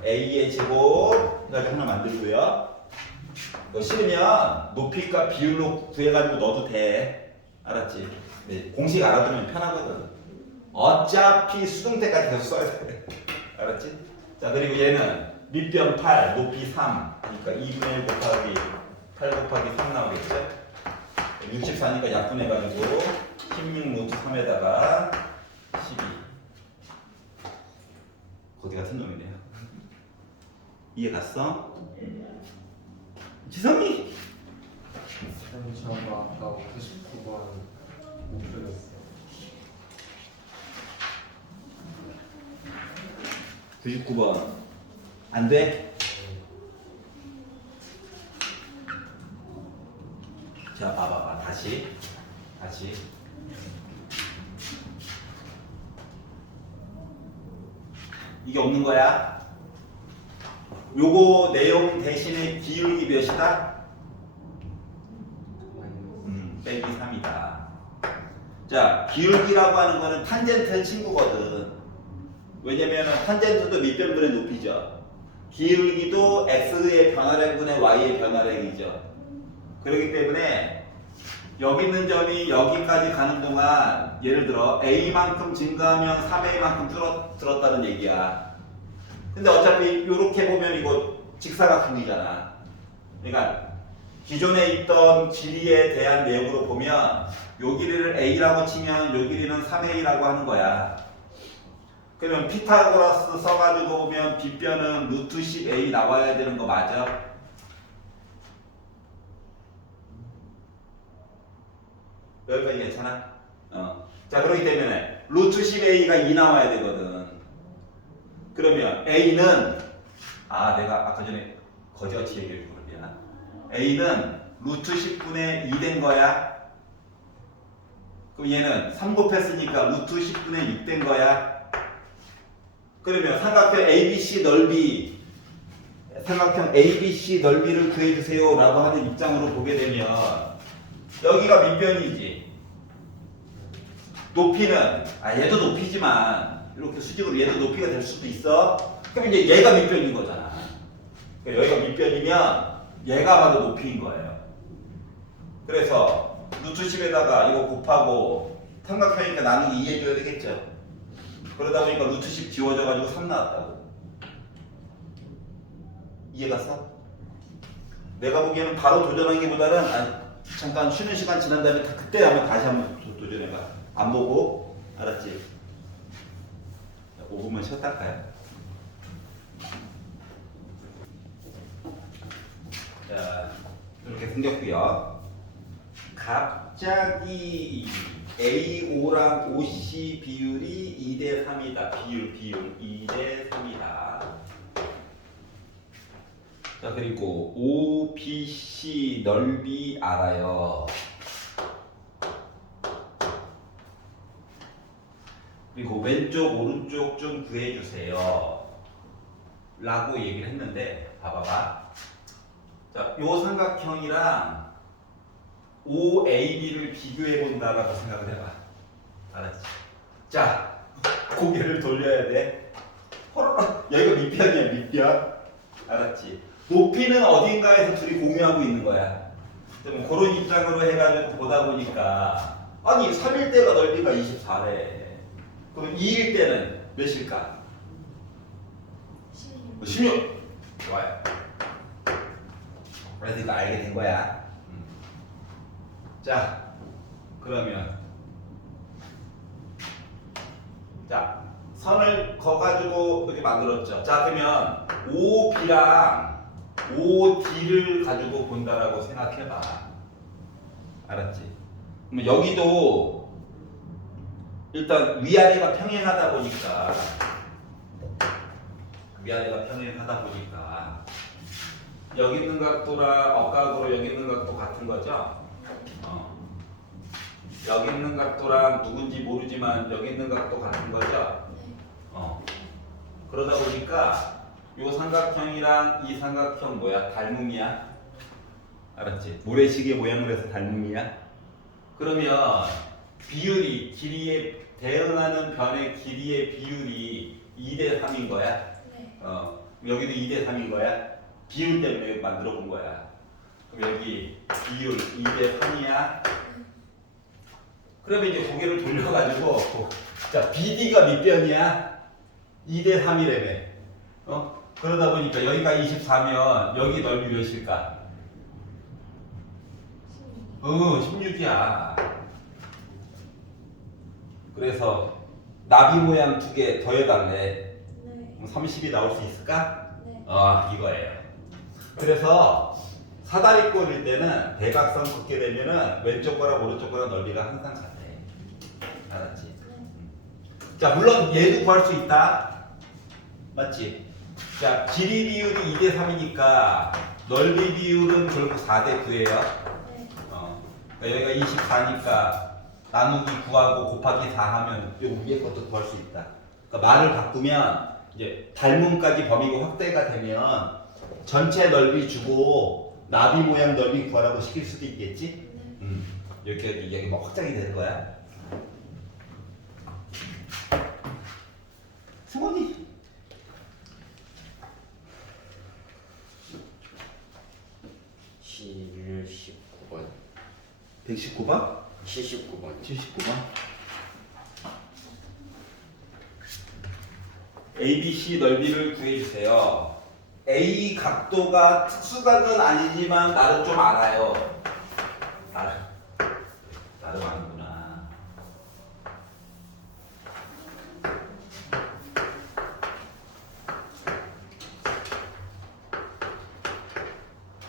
a의 제곱 해가지고 하나 만들고요. 이거 싫으면 높이값 비율로 구해가지고 넣어도 돼. 알았지? 네, 공식 알아두면 편하거든. 어차피 수능 때까지 계속 써야 돼. 알았지? 자, 그리고 얘는 밑변 8, 높이 3. 그러니까 2분의 1 곱하기 8 곱하기 3 나오겠죠? 64니까 약분해가지고 16 루트 3에다가 12. 거기 같은 놈이네요. 이해 갔어? 지성이! 저가 아까 99번 못 풀렸어요. 99번 안 돼? 자, 봐봐봐. 다시 이게 없는 거야. 요거 내용 대신에 기울기 몇이다? 빼기 3이다. 자, 기울기라고 하는 거는 탄젠트 친구거든. 왜냐면 탄젠트도 밑변분의 높이죠. 기울기도 x의 변화량분의 y의 변화량이죠. 그렇기 때문에 여기 있는 점이 여기까지 가는 동안 예를 들어 a만큼 증가하면 3a만큼 줄었다는 얘기야. 근데 어차피 이렇게 보면 이거 직사각형이잖아. 그러니까 기존에 있던 길이에 대한 내용으로 보면 요 길이를 a라고 치면 요 길이는 3a라고 하는 거야. 그러면 피타고라스 써가지고 보면 빗변은 루트 10a 나와야 되는 거 맞아? 여기까지 괜찮아? 자, 그렇기 때문에 루트 10a가 2 나와야 되거든. 그러면 a는 내가 아까 전에 거지같이 얘기해 준 거야. a는 루트 10분의 2 된 거야. 그럼 얘는 3 곱했으니까 루트 10분의 6 된 거야. 그러면 삼각형 ABC 넓이를 구해주세요 라고 하는 입장으로 보게 되면 여기가 밑변이지. 높이는 얘도 높이지만 이렇게 수직으로 얘도 높이가 될 수도 있어. 그럼 이제 얘가 밑변인 거잖아. 그러니까 여기가 밑변이면 얘가 바로 높이인 거예요. 그래서 루트 10에다가 이거 곱하고 삼각형이니까 나누기 2 해줘야 되겠죠. 그러다 보니까 루트 10 지워져가지고 3 나왔다고. 이해 갔어? 내가 보기에는 바로 도전하기보다는 잠깐 쉬는 시간 지난 다음에 그때 다시 한번 도전해봐. 안 보고. 알았지? 5분만 쉬었다 할까요? 자, 이렇게 생겼고요. 갑자기 A5랑 OC 비율이 2대 3이다. 비율 2대 3이다. 자, 그리고 OBC 넓이 알아요. 그리고 왼쪽 오른쪽 좀 구해주세요 라고 얘기를 했는데 봐봐봐. 자, 요 삼각형이랑 OAB를 비교해 본다라고 생각을 해봐. 알았지? 자, 고개를 돌려야 돼. 여기가 밑변이야, 밑변. 알았지? 높이는 어딘가에서 둘이 공유하고 있는 거야. 좀 그런 입장으로 해가지고 보다 보니까 아니 3일 때가 넓이가 24래. 그럼 2일 때는 몇일까? 16. 16. 좋아요. 그래서 이거 알게 된 거야. 자, 그러면 자 선을 거가지고 이렇게 만들었죠. 자 그러면 OB랑 OD를 가지고 본다라고 생각해봐. 알았지? 그러면 여기도 일단 위아래가 평행하다 보니까 여기 있는 각도랑 억각으로 여기 있는 각도 같은 거죠? 여기 있는 각도랑 누군지 모르지만 여기 있는 각도 같은 거죠? 그러다 보니까 요 삼각형이랑 이 삼각형 뭐야? 닮음이야? 알았지? 모래시계 모양으로 해서 닮음이야? 그러면 비율이 길이에 대응하는 변의 길이의 비율이 2대 3인 거야? 네. 여기도 2대 3인 거야? 비율 때문에 만들어 본 거야. 그럼 여기 비율 2대 3이야? 그러면 이제 고개를 돌려가지고 자 BD가 몇 변이야? 2대 3이래매. 그러다 보니까 여기가 24면 여기 넓이 몇일까? 16이야. 그래서 나비 모양 2개 더해달래. 네. 그럼 30이 나올 수 있을까? 네. 이거예요. 그래서 사다리 꼴일 때는 대각선 긋게 되면은 왼쪽 거랑 오른쪽 거랑 넓이가 항상 같아. 알았지? 네. 자, 물론 얘도 구할 수 있다. 맞지? 자, 길이 비율이 2대 3이니까 넓이 비율은 결국 4대 9예요. 네. 그러니까 여기가 24니까 나누기 9하고 곱하기 4 하면 요 위에 것도 구할 수 있다. 그러니까 말을 바꾸면 이제 닮음까지 범위가 확대가 되면 전체 넓이 주고 나비 모양 넓이 구하라고 시킬 수도 있겠지? 네. 이렇게 이야기 뭐 확장이 되는 거야. 승원이 19번 119번? 79번 79번? ABC 넓이를 구해주세요. A 각도가 특수각은 아니지만 나는 좀 알아요. 나름 아는구나.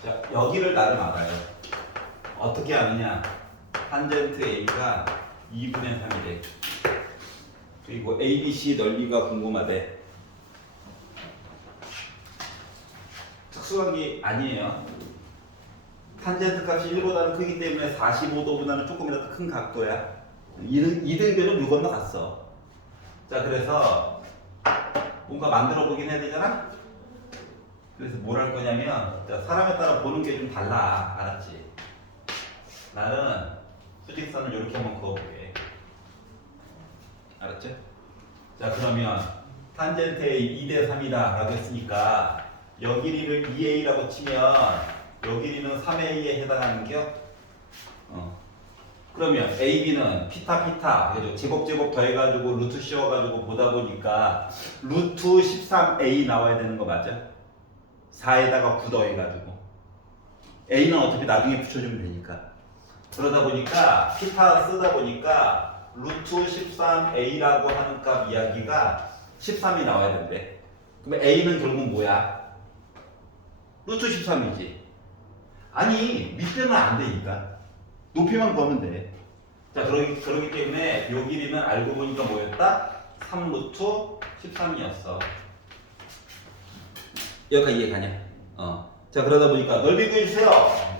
자, 여기를 나름 알아요. 어떻게 아느냐? 탄젠트 A가 2분의 3이래. 그리고 ABC 넓이가 궁금하대. 특수각이 아니에요. 탄젠트 값이 1보다는 크기 때문에 45도보다는 조금이라도 큰 각도야. 이등변은 물 건너갔어. 자, 그래서 뭔가 만들어 보긴 해야 되잖아? 그래서 뭘 할 거냐면, 자, 사람에 따라 보는 게 좀 달라. 알았지? 나는 수직선을 이렇게 한번 그어볼게. 알았죠? 자, 그러면 탄젠트 A 2대 3이다 라고 했으니까 여 길이를 2a라고 치면 여 길이는 3a에 해당하는겨? 그러면 AB는 피타 그래서 제곱 더해가지고 루트 씌워가지고 보다 보니까 루트 13a 나와야 되는 거 맞아? 4에다가 9 더해가지고 a는 어차피 나중에 붙여주면 되니까 그러다 보니까 피타 쓰다 보니까 루트 13a라고 하는 값 이야기가 13이 나와야 된대. 그러면 a는 결국 뭐야? 루트 13이지. 아니 밑에는 안 되니까 높이만 구하면 돼. 자 그러기 때문에 요 길이는 알고 보니까 뭐였다? 3루트 13이었어. 여기까지 이해 가냐? 자 그러다 보니까 넓이 구해주세요.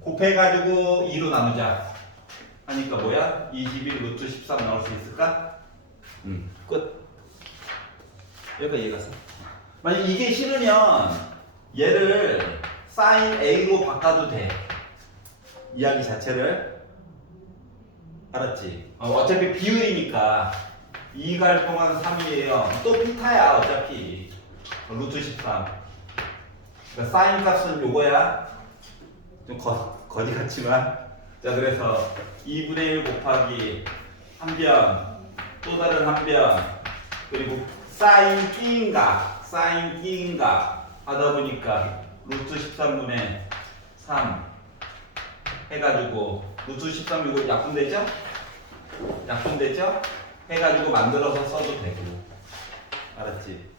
곱해가지고 2로 나누자. 하니까 뭐야? 21 루트 13 나올 수 있을까? 끝. 여기까지 이해 갔어. 만약 이게 싫으면 얘를 sin A로 바꿔도 돼. 이야기 자체를. 알았지? 어차피 비율이니까 2갈 동안 3이에요. 또 피타야 어차피. 루트 13. 그러니까 사인 값은 요거야. 좀 거지 같지만. 자, 그래서 2분의 1 곱하기 한 변, 또 다른 한 변, 그리고 사인 끼인가 하다 보니까 루트 13분의 3 해가지고 루트 13 이거 약분되죠? 해가지고 만들어서 써도 되고. 알았지?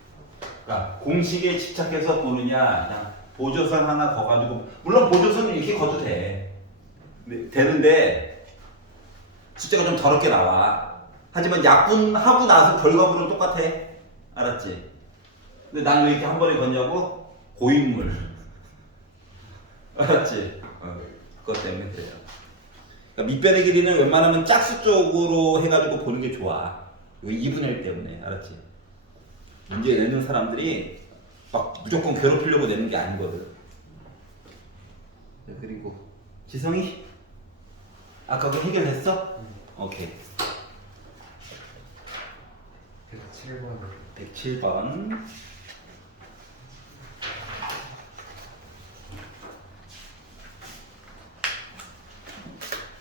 그러니까 공식에 집착해서 보느냐, 그냥 보조선 하나 더 가지고, 물론 보조선은 이렇게 거도 돼. 되는데 숫자가 좀 더럽게 나와. 하지만 약분하고 나서 결과물은 똑같아. 알았지? 근데 난 왜 이렇게 한 번에 걷냐고? 고인물. 알았지? 그것 때문에 그래요. 그러니까 밑변의 길이는 웬만하면 짝수 쪽으로 해가지고 보는 게 좋아. 이거 2분의 1 때문에. 알았지? 문제 내는 사람들이 막 무조건 괴롭히려고 내는 게 아니거든. 그리고 지성이 아까 그거 해결했어? 오케이. 107번.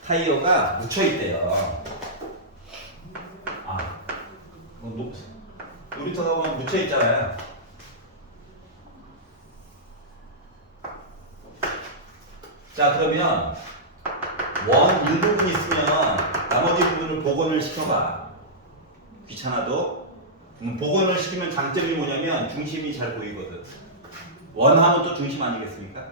타이어가 묻혀있대요. 아, 놀이터가 보면 묻혀있잖아요. 자, 그러면 원 일부분 있으면 나머지 부분을 복원을 시켜봐. 귀찮아도. 복원을 시키면 장점이 뭐냐면 중심이 잘 보이거든. 원하면 또 중심 아니겠습니까?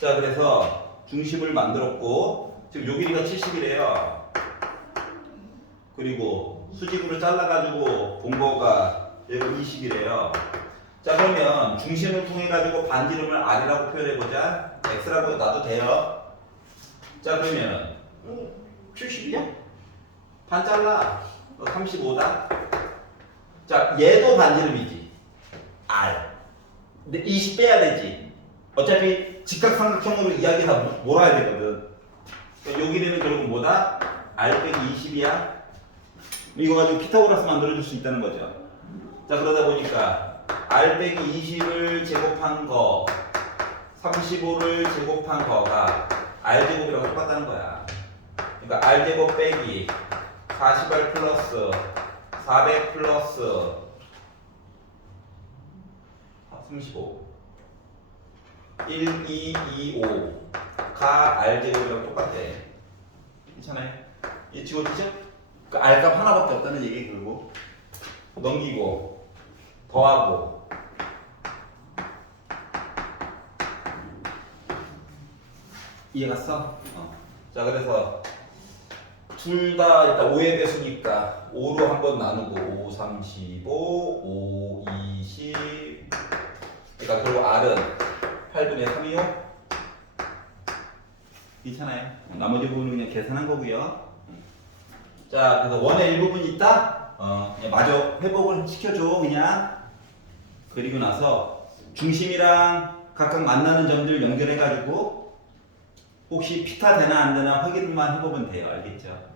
자, 그래서 중심을 만들었고, 지금 요 길이가 70이래요. 그리고 수직으로 잘라가지고 본 거가 얘가 20이래요. 자, 그러면 중심을 통해 가지고 반지름을 R이라고 표현해보자. X라고 놔도 돼요. 자, 그러면 70이야? 반 잘라. 35다. 자, 얘도 반지름이지. R. 근데 20 빼야 되지. 어차피 직각삼각형으로 이야기 다 몰아야 되거든. 요 길이는 결국 뭐다? R 빼기 20이야. 이거 가지고 피타고라스 만들어줄 수 있다는 거죠. 자, 그러다 보니까 R 빼기 20을 제곱한 거, 35를 제곱한 거가 R제곱이라고 똑같다는 거야. 그러니까 R제곱 빼기 40R 플러스 400 플러스 35 1, 2, 2, 5가 R제곱이랑 똑같대. 괜찮아요? 얘 지워지죠? 그 R값 하나밖에 없다는 얘기. 그리고 넘기고 더하고 이해갔어? 자, 그래서 둘 다 일단 5의 배수니까 5로 한번 나누고 5, 35, 5, 20. 그러니까 결국 R은 8분의 3이요. 괜찮아요? 나머지 부분은 그냥 계산한 거고요. 자, 그래서 원의 일부분이 있다? 그냥 마저 회복을 시켜줘, 그냥. 그리고 나서 중심이랑 각각 만나는 점들 연결해가지고 혹시 피타 되나 안 되나 확인만 해보면 돼요. 알겠죠?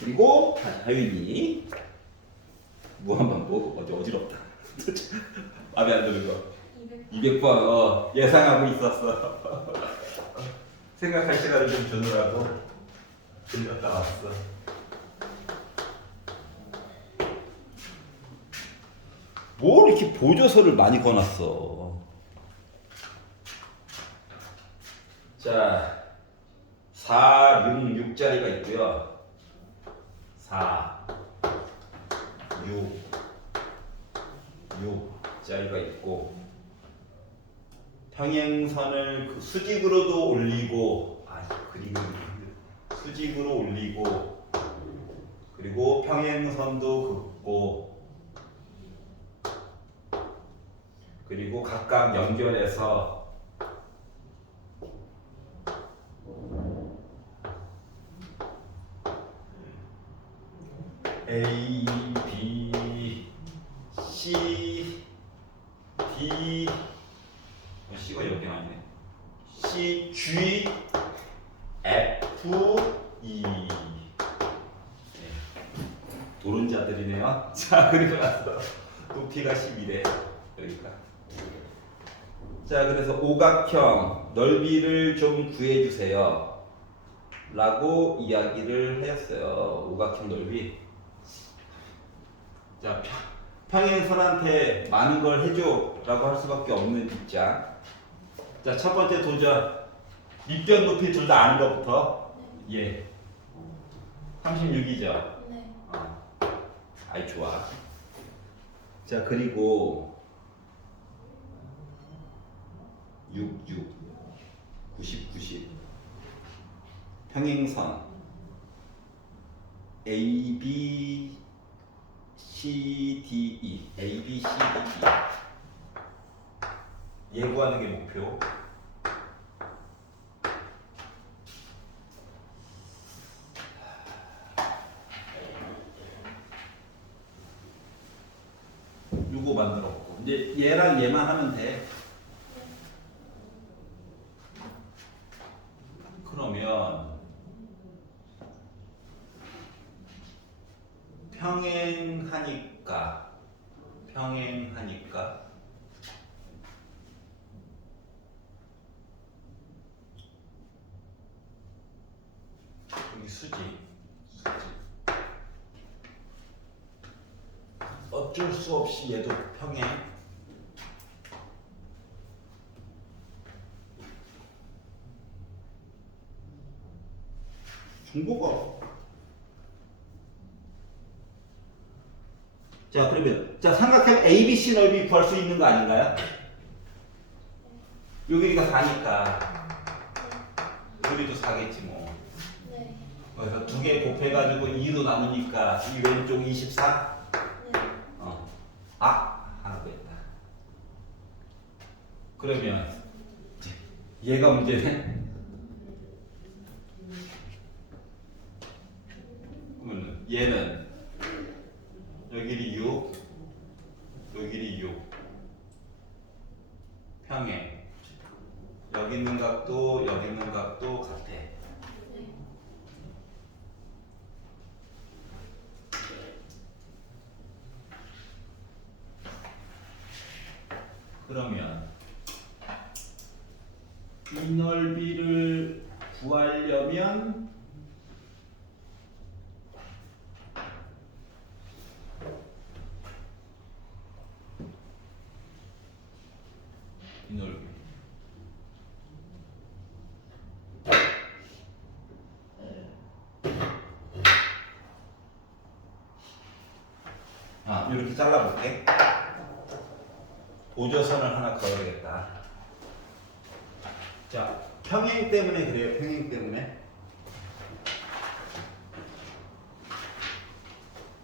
그리고 하윤이 무한반복. 어지럽다. 마음에 안 드는 거 200번 예상하고 있었어. 생각할 시간을 좀 주느라고 들렸다 왔어. 뭘 이렇게 보조서를 많이 꺼놨어. 자, 4, 6, 6자리가 있고요. 4, 6자리가 있고, 평행선을 수직으로도 올리고, 수직으로 올리고, 그리고 평행선도 긋고, 그리고 각각 연결해서 A, B, C, D, C가 여기 아니네. C, G, F, E. 도른자들이네요. 자, 그리고 나서 높이가 10이래. 여기가. 자, 그래서 오각형 넓이를 좀 구해주세요 라고 이야기를 하였어요. 오각형 넓이. 자, 평행선한테 많은 걸 해줘 라고 할 수밖에 없는 입장. 자, 첫 번째 도전. 밑변 높이 둘 다 아는 것부터. 예. 36이죠. 네. 아이 좋아. 자, 그리고 6, 90, 90 평행선 A, B, C, D, E A, B, C, D, E 예고하는 게 목표. 요거 만들었고 이제 얘랑 얘만 하면 돼. 그러면 평행하니까 여기 수지 어쩔 수 없이 얘도 평행. 중국어. 자, 그러면 자, 삼각형 ABC 넓이 구할 수 있는 거 아닌가요? 여기가 4니까 여기도 4겠지 뭐. 네. 그래서 두 개 곱해가지고 2로 나누니까 이 왼쪽 24. 네. 하나 더했다. 그러면 얘가 문제네. 그러면 얘는 여기 길이 6, 여기 길이 6. 평행. 여기 있는 각도, 여기 있는 각도 같아. 네. 그러면 이 넓이를 구하려면 이 넓이 이렇게 잘라볼게. 보조선을 하나 그어야겠다. 자, 평행 때문에 그래요. 평행 때문에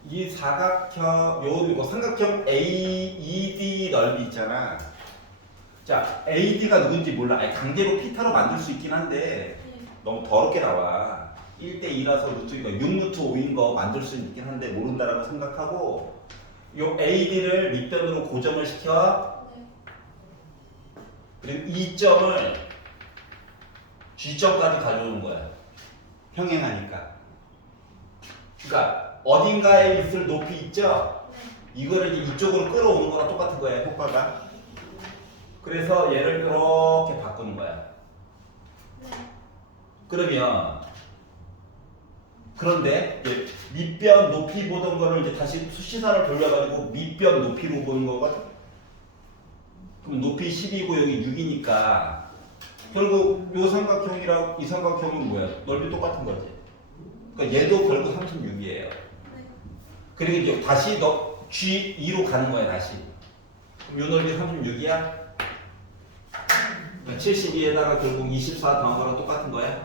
이 사각형 이거 삼각형 AED 넓이 있잖아. 자, AD가 누군지 몰라. 아니, 강제로 피타로 만들 수 있긴 한데 네. 너무 더럽게 나와. 1대2라서 루트 이거 6루트 5인 거 만들 수 있긴 한데 모른다라고 생각하고 요 AD를 밑변으로 고정을 시켜. 네. 그리고 이 점을 G점까지 가져오는 거야. 평행하니까. 그러니까 어딘가에 있을 높이 있죠? 네. 이거를 이제 이쪽으로 끌어오는 거랑 똑같은 거야, 효과가. 그래서 얘를 이렇게 바꾸는 거야. 네. 그런데 이제 밑변 높이 보던 거를 이제 다시 수시선을 돌려가지고 밑변 높이로 보는 거거든. 그럼 높이 10이고 여기 6이니까 결국 요 삼각형이랑 이 삼각형은 뭐야? 넓이 똑같은 거지. 그러니까 얘도 결국 36이에요. 네. 그리고 이제 다시 너 G2로 가는 거야, 다시. 그럼 요 넓이 36이야? 72에다가 결국 24 더한 거랑 똑같은 거야? 네.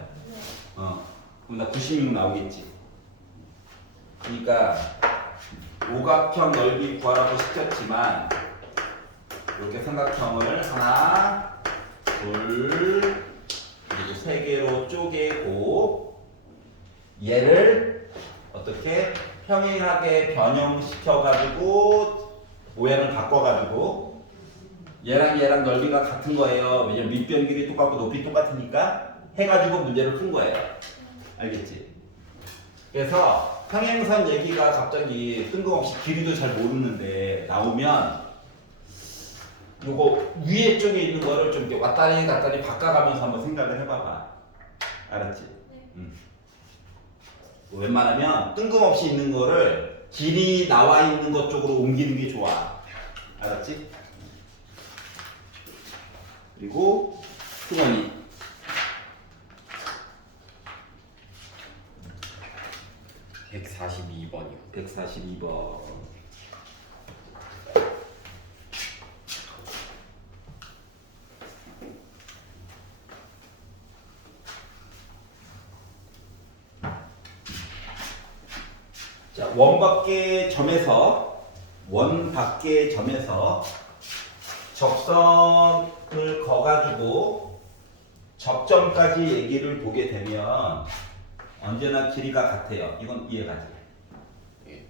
그럼 나 96 나오겠지. 그러니까 오각형 넓이 구하라고 시켰지만 이렇게 삼각형을 하나, 둘, 그리고 세 개로 쪼개고 얘를 어떻게 평행하게 변형시켜가지고 모양을 바꿔가지고 얘랑 넓이가 같은 거예요. 왜냐면 밑변 길이 똑같고 높이 똑같으니까 해가지고 문제를 푼 거예요. 알겠지? 그래서 평행선 얘기가 갑자기 뜬금없이 길이도 잘 모르는데 나오면 요거 위에 쪽에 있는 거를 좀 이렇게 왔다리 갔다리 바꿔가면서 한번 생각을 해봐봐. 알았지? 네. 웬만하면 뜬금없이 있는 거를 길이 나와 있는 것 쪽으로 옮기는 게 좋아. 알았지? 그리고 승원이 142번이요. 142번. 자, 원 밖의 점에서 접선을 거가지고 접점까지 얘기를 보게 되면 언제나 길이가 같아요. 이건 이해가지? 예. 이렇게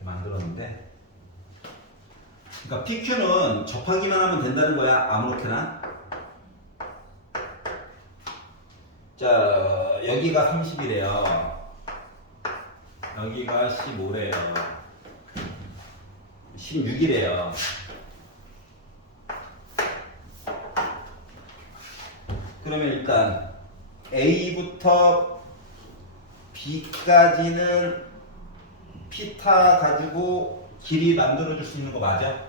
만들었는데, 그러니까 PQ는 접하기만 하면 된다는 거야. 아무렇게나. 자, 여기가 30이래요. 여기가 15래요. 16이래요. 그러면 일단 A부터 B까지는 피타 가지고 길이 만들어줄 수 있는 거 맞아?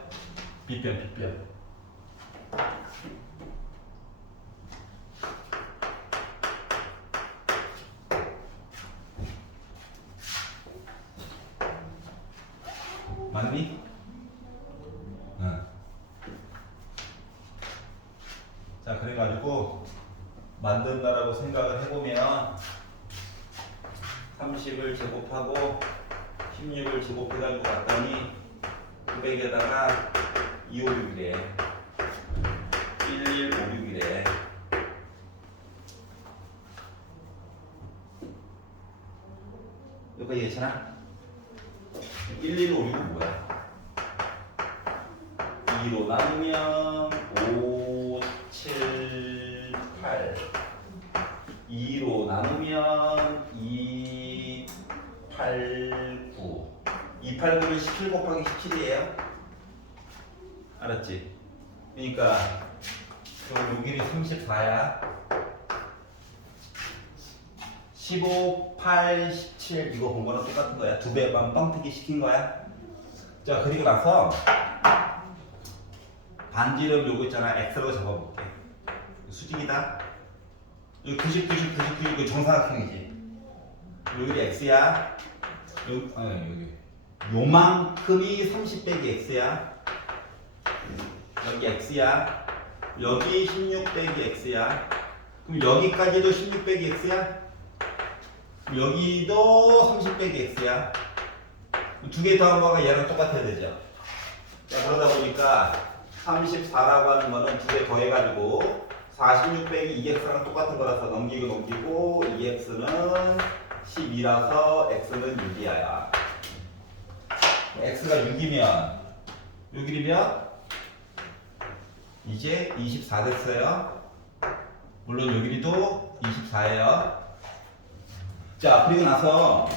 B변. 맞니? 응. 자, 그래가지고 만든다라고 생각을 해보면 30을 제곱하고 16을 제곱해가지고 갔더니 900에다가 256이래. 1156이래. 이거 이해되나? 1156은 뭐야? 2로 나누면 5, 7, 8. 2로 나누면 2, 8, 9. 2, 8, 9는 17 곱하기 17이에요. 알았지? 그러니까 요 길이 34야. 15, 8, 17 이거 본 거랑 똑같은 거야. 두 배만 뻥튀기 시킨 거야. 자, 그리고 나서 반지름 요거 있잖아. X로 잡아볼게. 수직이다. 여기 90 이거 정사각형이지. 여기 X야. 여기 요만큼이 30 빼기 X야. 여기 X야. 여기 16 빼기 X야. 그럼 여기까지도 16 빼기 X야. 여기도 30 빼기 X야. 두 개 더한 거가 얘랑 똑같아야 되죠. 자, 그러다 보니까 34라고 하는 거는 두 개 더해가지고 46 빼기 2x랑 똑같은 거라서 넘기고 2x는 12라서 x는 6이야. x가 6이면 6이면 이제 24 됐어요. 물론 요 길이도 24예요. 자, 그리고 나서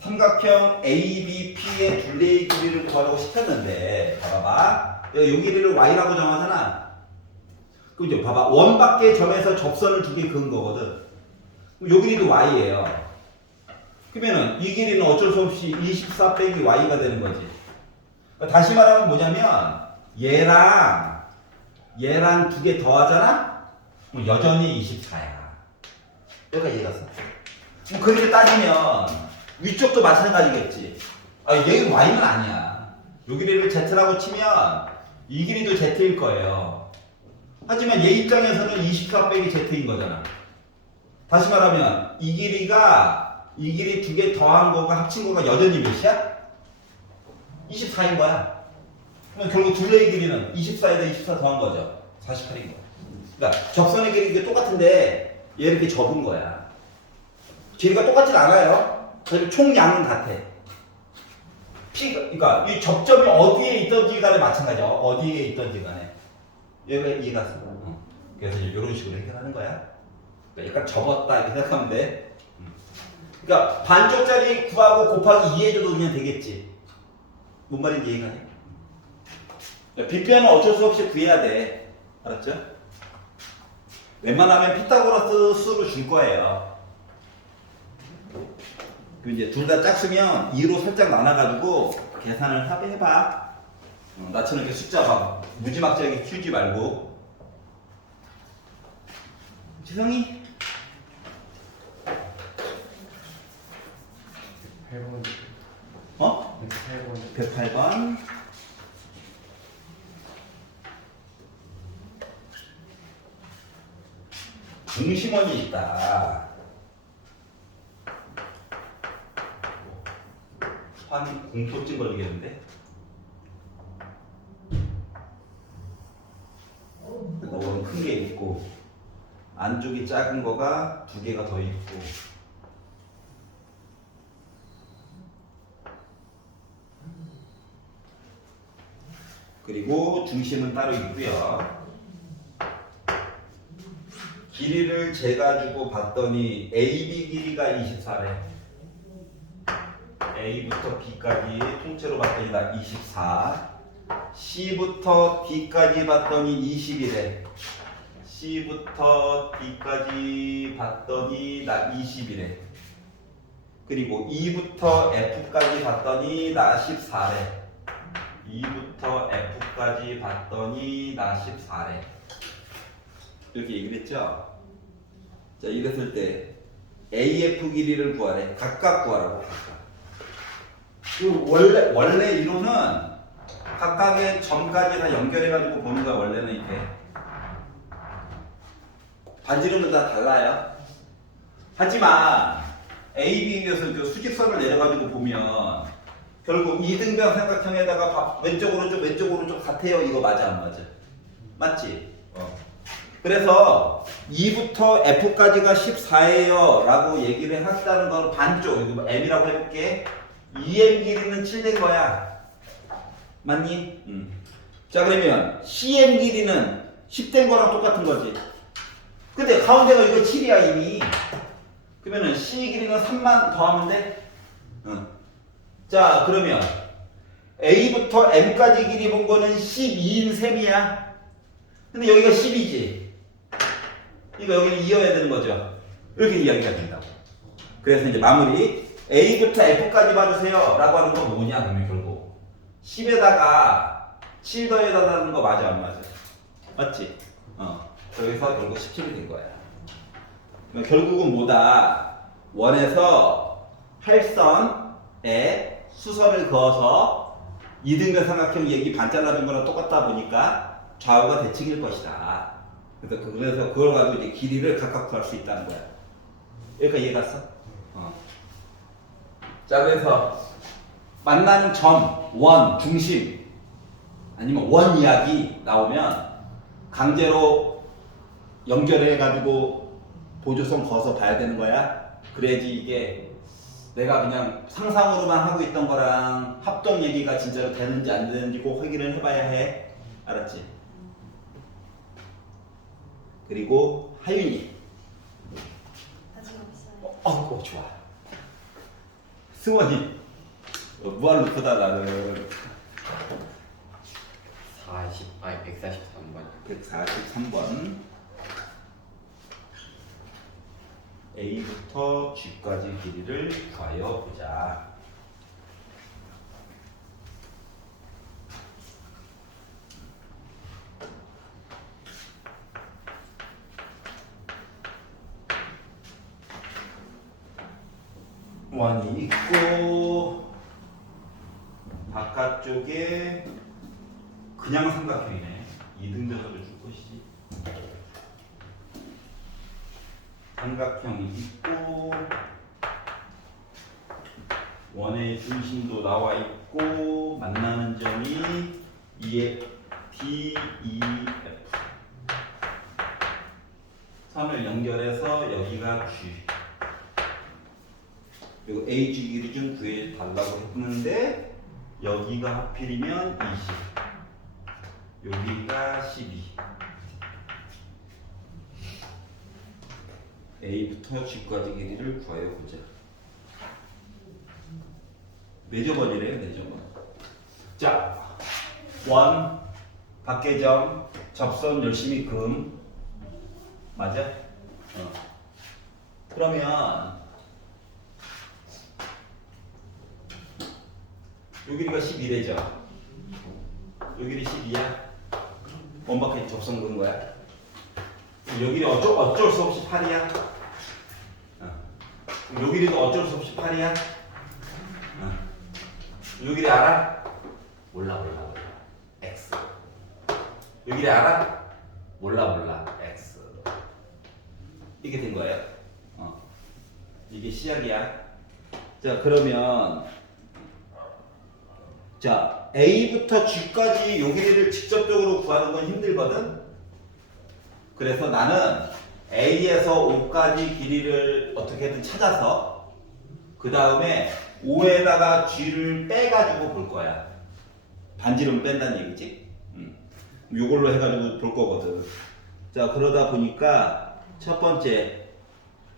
삼각형 ABP의 둘레의 길이를 구하라고 시켰는데, 봐봐. 내가 요 길이를 y라고 정하잖아. 그죠? 봐봐. 원 밖의 점에서 접선을 두 개 그은 거거든. 그럼 요 길이도 y예요. 그러면은 이 길이는 어쩔 수 없이 24 빼기 y가 되는 거지. 그러니까 다시 말하면 뭐냐면 얘랑 두 개 더하잖아? 그럼 여전히 24야. 내가 이해갔어? 그렇게 따지면 위쪽도 마찬가지겠지. 아, 얘는 y는 아니야. 요 길이를 z라고 치면 이 길이도 z일 거예요. 하지만 얘 입장에서는 24 빼기 z인 거잖아. 다시 말하면 이 길이 두 개 더한 거가 합친 거가 여전히 몇이야? 24인 거야. 그럼 결국 둘레의 길이는 24에다 24 더한 거죠. 48인 거야. 그러니까 접선의 길이가 똑같은데 얘 이렇게 접은 거야. 길이가 똑같진 않아요. 그래도 총량은 같아. 그러니까 이 접점이 어디에 있던지 간에 마찬가지야. 어디에 있던지 간에. 얘가 이해가 갔어. 그래서 이런 식으로 해결하는 거야. 그러니까 약간 접었다 이렇게 생각하면 돼. 그러니까 반쪽짜리 구하고 곱하기 2 해줘도 그냥 되겠지. 뭔 말인지 이해가네? 빗변은 어쩔 수 없이 구해야 돼. 알았죠? 웬만하면 피타고라스 수를 줄 거예요. 그럼 이제 둘 다 짝수면 2로 살짝 나눠가지고 계산을 해봐. 나처럼 이렇게 숫자 막 무지막지하게 키우지 말고. 지성이? 108번. 어? 108번. 108번. 중심원이 있다. 한 공포증 걸리겠는데? 너무 큰 게 있고 안쪽이 작은 거가 2개가 더 있고 그리고 중심은 따로 있고요. 길이를 재가지고 봤더니 AB 길이가 24래. A부터 B까지 통째로 봤더니 나 24. C부터 D까지 봤더니 21래. C부터 D까지 봤더니 나 20이래. 그리고 E부터 F까지 봤더니 나 14래. E부터 F까지 봤더니 나 14래. 이렇게 얘기를 했죠? 자, 이랬을 때 AF 길이를 구하래. 각각 구하라고. 각각. 그 원래 이론은 각각의 점까지 다 연결해가지고 보는 거야. 원래는 이렇게. 반지름은 다 달라요. 하지만 AB에서 그 수직선을 내려가지고 보면 결국 이등변 삼각형에다가 왼쪽 오른쪽 같아요. 이거 맞아 안 맞아? 맞지? 그래서 2부터 F까지가 14예요 라고 얘기를 했다는 건 반쪽, 이거 M이라고 해볼게. 2M 길이는 7된 거야. 맞니? 자, 그러면 CM 길이는 10된 거랑 똑같은 거지. 근데 가운데가 이거 7이야 이미. 그러면은 C 길이는 3만 더하면 돼? 자, 그러면 A부터 M까지 길이 본 거는 12인 셈이야. 근데 여기가 10이지. 그러니까 여기는 이어야 되는 거죠. 이렇게 이야기가 된다고. 그래서 이제 마무리 A부터 F까지 봐주세요 라고 하는 건 뭐냐 그러면 결국 10에다가 7 더해달라는 거 맞아 안 맞아? 맞지? 여기서 결국 17이 된 거야. 그러니까 결국은 뭐다? 원에서 활선에 수선을 그어서 이등변 삼각형 얘기 반 잘라준 거랑 똑같다 보니까 좌우가 대칭일 것이다. 그래서 그걸 가지고 이제 길이를 각각 구할 수 있다는 거야. 여기까지 이해 갔어? 자, 그래서 만나는 점, 원, 중심 아니면 원 이야기 나오면 강제로 연결해가지고 보조선 그어서 봐야 되는 거야. 그래야지 이게 내가 그냥 상상으로만 하고 있던 거랑 합동 얘기가 진짜로 되는지 안 되는지 꼭 확인을 해봐야 해. 알았지? 그리고 하윤이. 아직 없어요. 좋아. 승원이. 무한 루프다 나는. 143번. 143번. A부터 G까지 길이를 구하여 보자. 원이 있고 바깥쪽에 그냥 삼각형이네. 이등변으로 줄 것이지. 삼각형이 있고 원의 중심도 나와 있고 만나는 점이 D, E, F. 선을 연결해서 여기가 G. 그리고 AG 길이 좀 구해달라고 했는데 여기가 하필이면 20. 여기가 12. A부터 G까지 길이를 구하여 보자. 내줘버리래요, 내줘버. 자, 원, 박계정, 접선 열심히 금. 맞아? 그러면 요 길이가 12래죠. 요 길이 12야. 원박해 접선 그은 거야. 요 길이 어쩔 수 없이 8이야. 요 길이도 어쩔 수 없이 8이야. 요 길이 알아? 몰라. X. 요 길이 알아? 몰라. X. 이게 된 거예요. 이게 시작이야. 자, 그러면 자, A부터 G까지 요 길이를 직접적으로 구하는 건 힘들거든. 그래서 나는 A에서 O까지 길이를 어떻게든 찾아서 그 다음에 O에다가 G를 빼가지고 볼 거야. 반지름 뺀다는 얘기지. 요걸로 해가지고 볼 거거든. 자, 그러다 보니까 첫 번째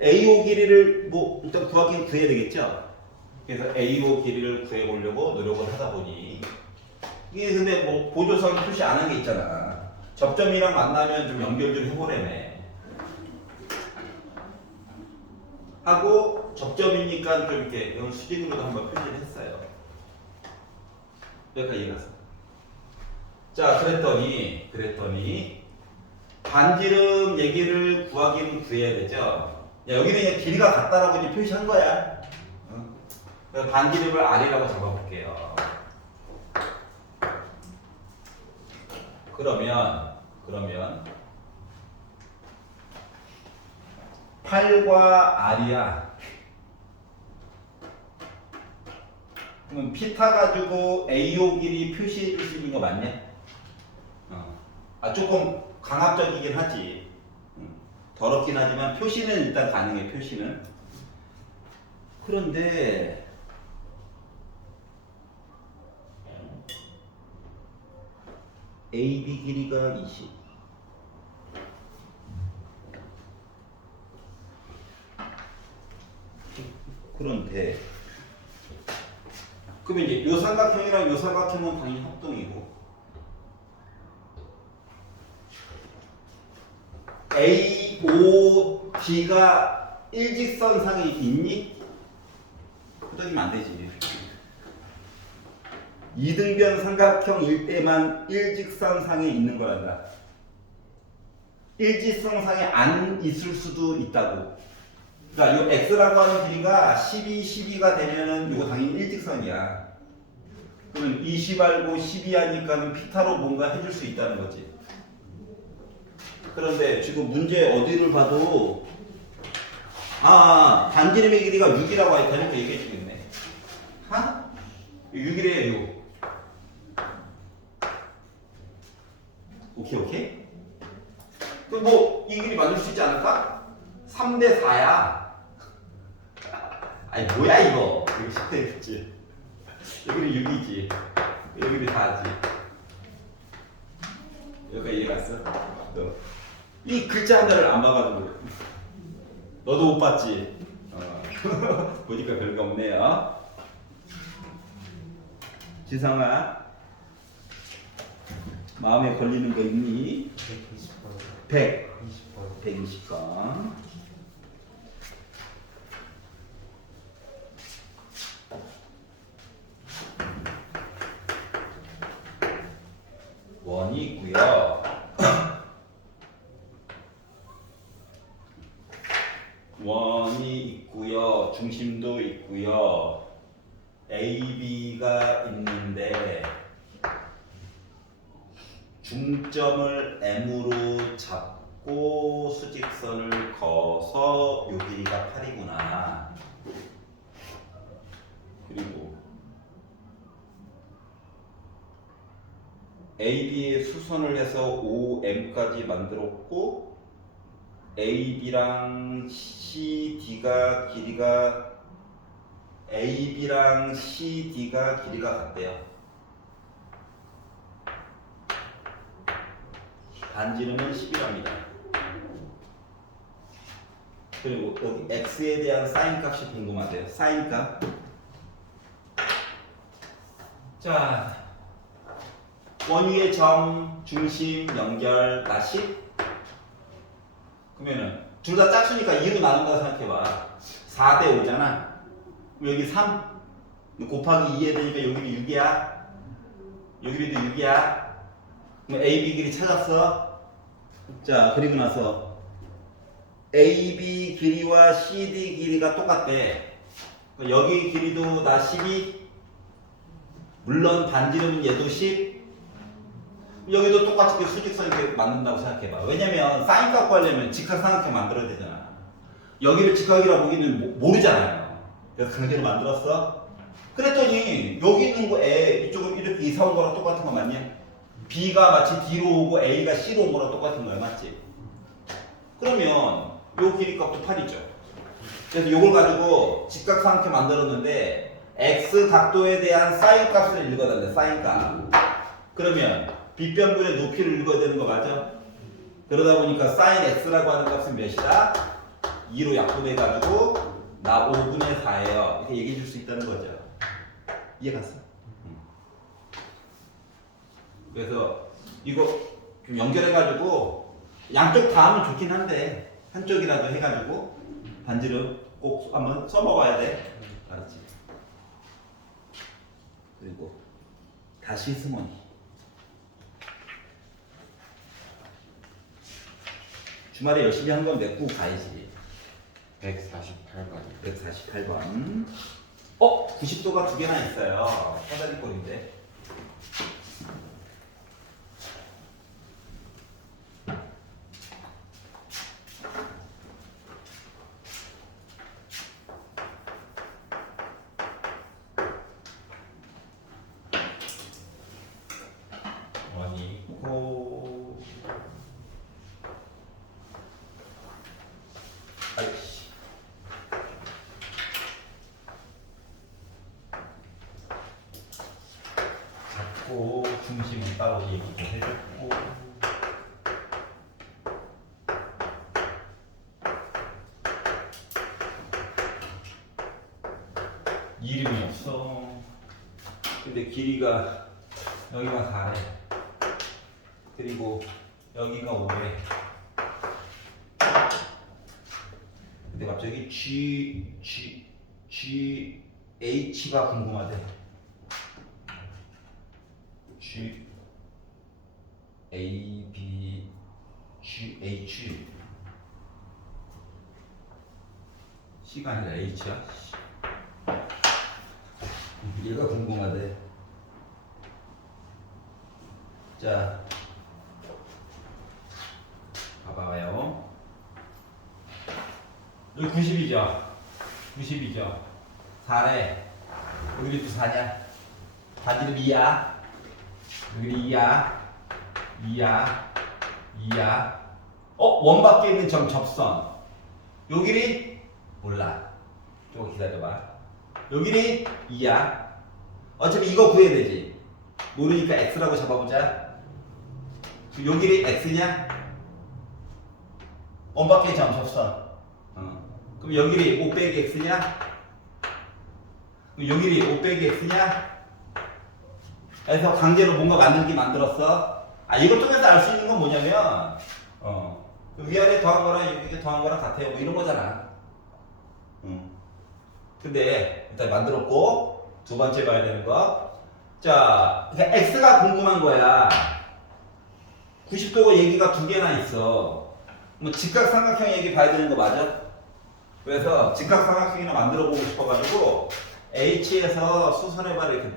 AO 길이를 뭐 일단 구하긴 구해야 되겠죠. 그래서 AO 길이를 구해보려고 노력을 하다 보니 이게 근데 뭐 보조선 표시 안 한 게 있잖아. 접점이랑 만나면 좀 연결 좀 해보래매 하고 접점이니까 좀 이렇게 이런 수직으로도 한번 표시를 했어요. 여기까지 이해갔어. 자, 그랬더니 반지름 얘기를 구하기는 구해야 되죠. 야, 여기는 그냥 길이가 같다라고 이제 표시한 거야. 그래서 반지름을 R이라고 잡아볼게요. 그러면 8과 R이야. 그럼 피타 가지고 AO 길이 표시해 줄 수 있는 거 맞냐? 조금 강압적이긴 하지. 더럽긴 하지만 표시는 일단 가능해. 표시는. 그런데 AB 길이가 20. 그런데 그러면 이제 요 삼각형이랑 요 삼각형은 당연히 합동이고 AOD가 일직선상에 있니? 끄덕이면 안 되지. 이등변 삼각형일 때만 일직선상에 있는 거란다. 일직선상에 안 있을 수도 있다고. 그러니까 이 x라고 하는 길이가 12가 되면은 이거 당연히 일직선이야. 그러면 20 알고 12 하니까는 피타로 뭔가 해줄 수 있다는 거지. 그런데 지금 문제 어디를 봐도 반지름의 길이가 6이라고 하니까 얘기해 주겠네. 6이래요, 6. 오케이? 그럼 뭐 이 길이 맞을 수 있지 않을까? 3대 4야. 아니 뭐야 이거. 여기 10대 6지. 여기는 6이지. 여기는 4지. 여기가 이해 갔어? 이 글자 하나를 안 봐가지고 너도 못 봤지? 보니까 별거 없네요. 지성아 마음에 걸리는 거 있니? 120번. 원이 있고요. 원이 있고요. 중심도 있고요. AB가 있는데 중점을 M으로 잡고 수직선을 그어서 요 길이가 8이구나. 그리고 AB에 수선을 해서 OM까지 만들었고 AB랑 CD가 길이가 같대요. 반지름은 10이랍니다. 그리고 여기 x에 대한 사인 값이 궁금하대요. 사인 값. 자, 원위의 점, 중심, 연결, 나 10. 그러면은 둘 다 짝수니까 2로 나눈다 생각해봐. 4대 5잖아. 여기 3 곱하기 2 해야 되니까 여기는 6이야. 여기도 6이야. 그럼 A, B 길이 찾았어. 자, 그리고 나서 AB 길이와 CD 길이가 똑같대. 여기 길이도 나 12. 물론 반지름은 얘도 10. 여기도 똑같이 수직선 이렇게 만든다고 생각해봐. 왜냐면 사인 갖고 하려면 직각삼각형 만들어야 되잖아. 여기를 직각이라 보기는 모르잖아요. 그래서 강제로 만들었어. 그랬더니 여기 있는 거 A 이쪽은 이렇게 이사 온 거랑 똑같은 거 맞냐? B가 마치 D로 오고 A가 C로 온 거랑 똑같은 거야, 맞지? 그러면 요 길이 값도 8이죠. 그래서 요걸 가지고 직각삼각형 만들었는데 X 각도에 대한 사인 값을 읽어달래, 사인 값. 그러면 빗변분의 높이를 읽어야 되는 거 맞아? 그러다 보니까 사인 X라고 하는 값은 몇이다? 2로 약분해가지고 나 5분의 4예요. 이렇게 얘기해 줄 수 있다는 거죠. 이해갔어? 그래서 이거 좀 연결해가지고 양쪽 다 하면 좋긴 한데 한쪽이라도 해가지고 반지름 꼭 한번 써먹어야 돼. 알았지? 그리고 다시 승원이. 주말에 열심히 한 건 메꾸고 가야지. 148번이요. 148번. 90도가 두 개나 있어요. 사다리꼴인데. 원이 있고. 아이씨. 잡고 중심은 따로 얘기도 해줬고. 이름이 없어. 근데 길이가 여기가 4래. 그리고 여기가 5래. 근데 갑자기 H가 궁금하대. A, B, H. C가 아니라 H야? 얘가 궁금하대. 자, 봐봐요. 여기 90이죠? 90이죠? 4래. 여기도 4냐? 반지름 2야. 여기 2야. 2야. 2야. 원 밖에 있는 점 접선. 요 길이 몰라. 조금 기다려봐. 요 길이 2야. 어차피 이거 구해야 되지. 모르니까 X라고 잡아보자. 요 길이 X냐? 원 밖에 점 접선. 그럼 요 길이 5 빼기 X냐? 그럼 요 길이 5 빼기 X냐? 그래서 강제로 뭔가 만들었어. 이걸 통해서 알 수 있는 건 뭐냐면, 그 위아래 더한 거랑 이렇게 더한 거랑 같아요. 뭐 이런 거잖아. 근데 일단 만들었고, 두 번째 봐야 되는 거. 자, 그러니까 X가 궁금한 거야. 90도 얘기가 두 개나 있어. 뭐 직각삼각형 얘기 봐야 되는 거 맞아? 그래서 직각삼각형이나 만들어 보고 싶어가지고 H에서 수선의 발을 이렇게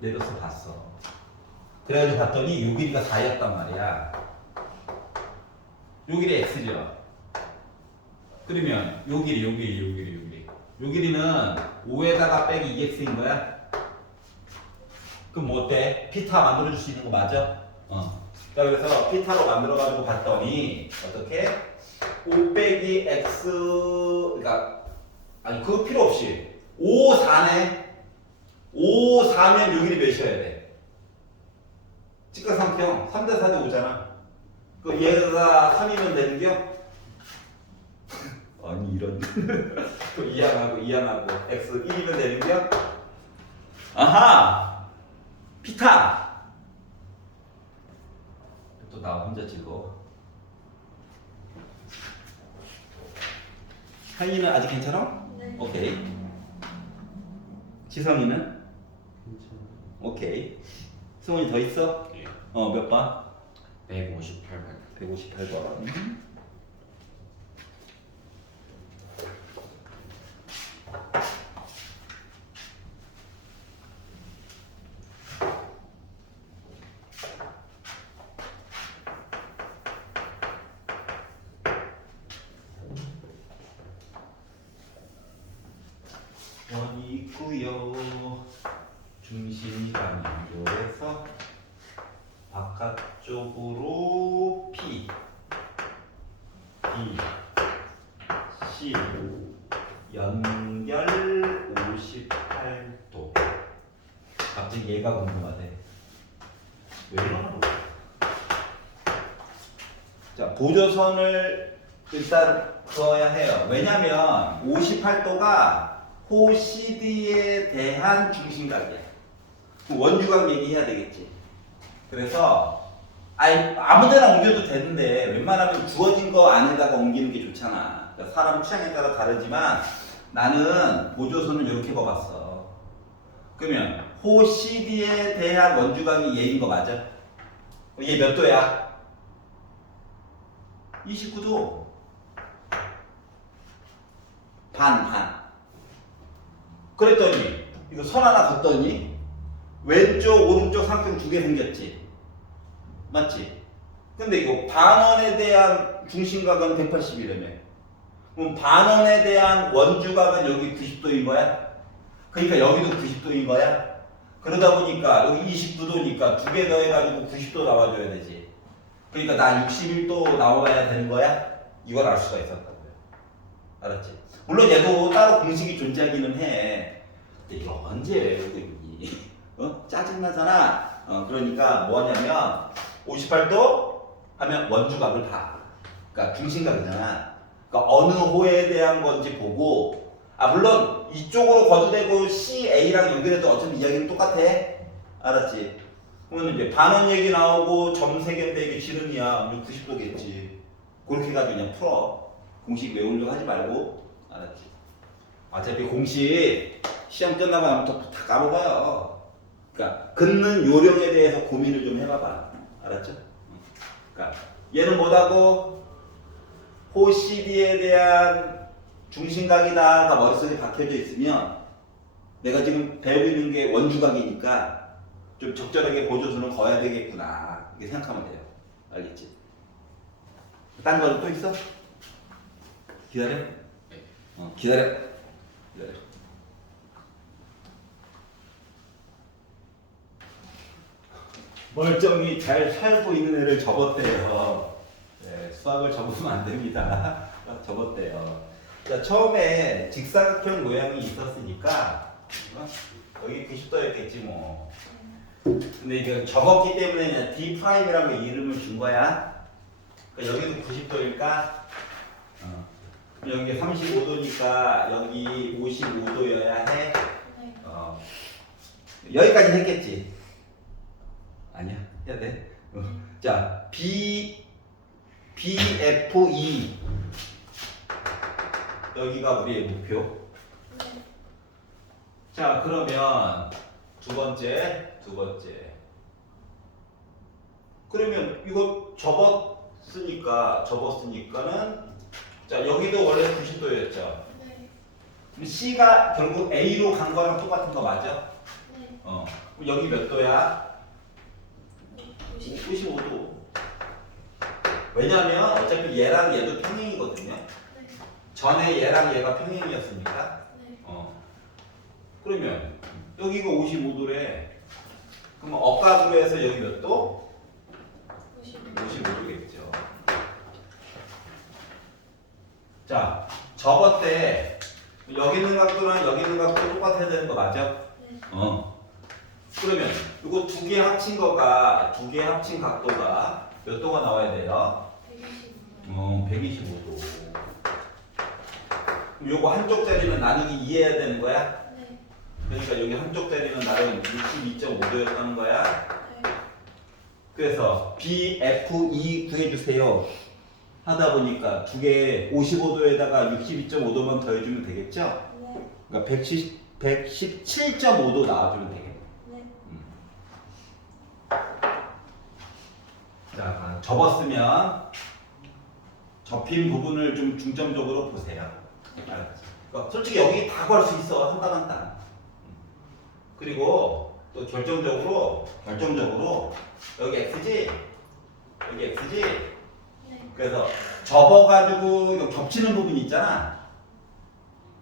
내려서 봤어. 그래가지고 봤더니 요 길이가 4였단 말이야. 요 길이 X죠. 그러면 요 길이. 요 길이는 5에다가 빼기 2X인 거야. 그럼 뭐 어때? 피타 만들어줄 수 있는 거 맞아? 자, 그래서 피타로 만들어가지고 봤더니 어떻게? 5 빼기 X, 그러니까 그거 필요 없이 5, 4네. 5, 4면 요 길이 몇이어야 돼? 직각삼각형 3대 4대 5잖아. 그 얘가 3이면 되는겨? 아니 이런 또 이항하고 X 1이면 되는겨? 아하! 피타. 또 나 혼자 찍어. 하이는 아직 괜찮아? 네. 오케이. 지성이는? 괜찮아. 오케이. 승훈이 더 있어? 예. 몇 번? 158번. 158번. 원이 있고요. 중심이 간교에서 바깥쪽으로 P, B, C 연결 58도. 갑자기 얘가 궁금하대. 왜 이러는 거야? 자, 보조선을 일단 그어야 해요. 왜냐면 58도가 호 CD에 대한 중심각이야. 원주각 얘기해야 되겠지. 그래서 아무데나 옮겨도 되는데 웬만하면 주어진 거 안에다가 옮기는 게 좋잖아. 그러니까 사람 취향에 따라 다르지만 나는 보조선을 이렇게 봐봤어. 그러면 호 CD에 대한 원주각이 얘인 거 맞아? 얘 몇 도야? 29도. 반. 그랬더니 이거 선 하나 걷더니 왼쪽 오른쪽 삼각 두 개 생겼지. 맞지? 근데 이거 반원에 대한 중심각은 180이라며. 그럼 반원에 대한 원주각은 여기 90도인 거야? 그러니까 여기도 90도인 거야? 그러다 보니까 여기 29도니까 두 개 더해가지고 90도 나와줘야 되지. 그러니까 나 61도 나와야 되는 거야? 이걸 알 수가 있었다고요. 알았지? 물론 얘도 따로 공식이 존재하기는 해. 근데 이거 언제 여기 짜증나잖아. 그러니까 뭐냐면 58도 하면 원주각을 봐. 그러니까 중심각이잖아. 그러니까 어느 호에 대한 건지 보고, 물론 이쪽으로 거도 되고 CA랑 연결해도 어차피 이야기는 똑같아. 알았지? 그러면 이제 반원 얘기 나오고 점 3개인데 이게 지름이야. 90도겠지. 그렇게 해가지고 그냥 풀어. 공식 외우려고 하지 말고. 알았지? 어차피 공식 시험 끝나고 나면 다 까먹어요. 그러니까 긋는 요령에 대해서 고민을 좀 해봐봐. 알았죠? 그러니까 얘는 뭐라고? 호 CD에 대한 중심각이다가 머릿속에 박혀져 있으면 내가 지금 배우고 있는 게 원주각이니까 좀 적절하게 보조선을 그어야 되겠구나. 이렇게 생각하면 돼요. 알겠지? 딴 거는 또 있어? 기다려? 기다려. 멀쩡히 잘 살고 있는 애를 접었대요. 네, 수학을 접으면 안 됩니다. 접었대요. 자, 처음에 직사각형 모양이 있었으니까 여기 90도였겠지 뭐. 근데 이게 접었기 때문에 그냥 D'이라고 이름을 준 거야. 그러니까 여기도 90도니까 여기 35도니까 여기 55도여야 해. 네. 여기까지 했겠지. 아니야, 해야 돼. 자, BFE 여기가 우리의 목표. 네. 자, 그러면 두 번째. 그러면 이거 접었으니까는 자, 여기도 원래 90도였죠. 네. 그럼 C가 결국 A로 간 거랑 똑같은 거 맞아? 네. 그럼 여기 몇 도야? 90. 95도. 왜냐면 어차피 얘랑 얘도 평행이거든요. 네. 전에 얘랑 얘가 평행이었으니까. 네. 그러면 여기가 55도래. 그러면 억각으로 해서 여기 몇 도? 55도겠죠. 자, 접었대. 여기 있는 각도랑 여기 있는 각도 똑같아야 되는 거 맞아? 네. 그러면 이거 두 개 합친 각도가 몇 도가 나와야 돼요? 125. 125도. 그럼 요거 한쪽짜리는 나누기 2 해야 되는 거야? 네. 그러니까 여기 한쪽 다리는 나름 62.5도였다는 거야. 네. 그래서 BFE 구해주세요 하다 보니까 두 개 55도에다가 62.5도만 더해주면 되겠죠? 네. 그러니까 117.5도 나와주면 되겠네. 네. 자, 접었으면 접힌 부분을 좀 중점적으로 보세요. 알았지? 그러니까 솔직히 여기 다 구할 수 있어. 한단. 그리고 또 결정적으로 여기 X지? 여기 X지? 네. 그래서 접어가지고 이거 겹치는 부분이 있잖아.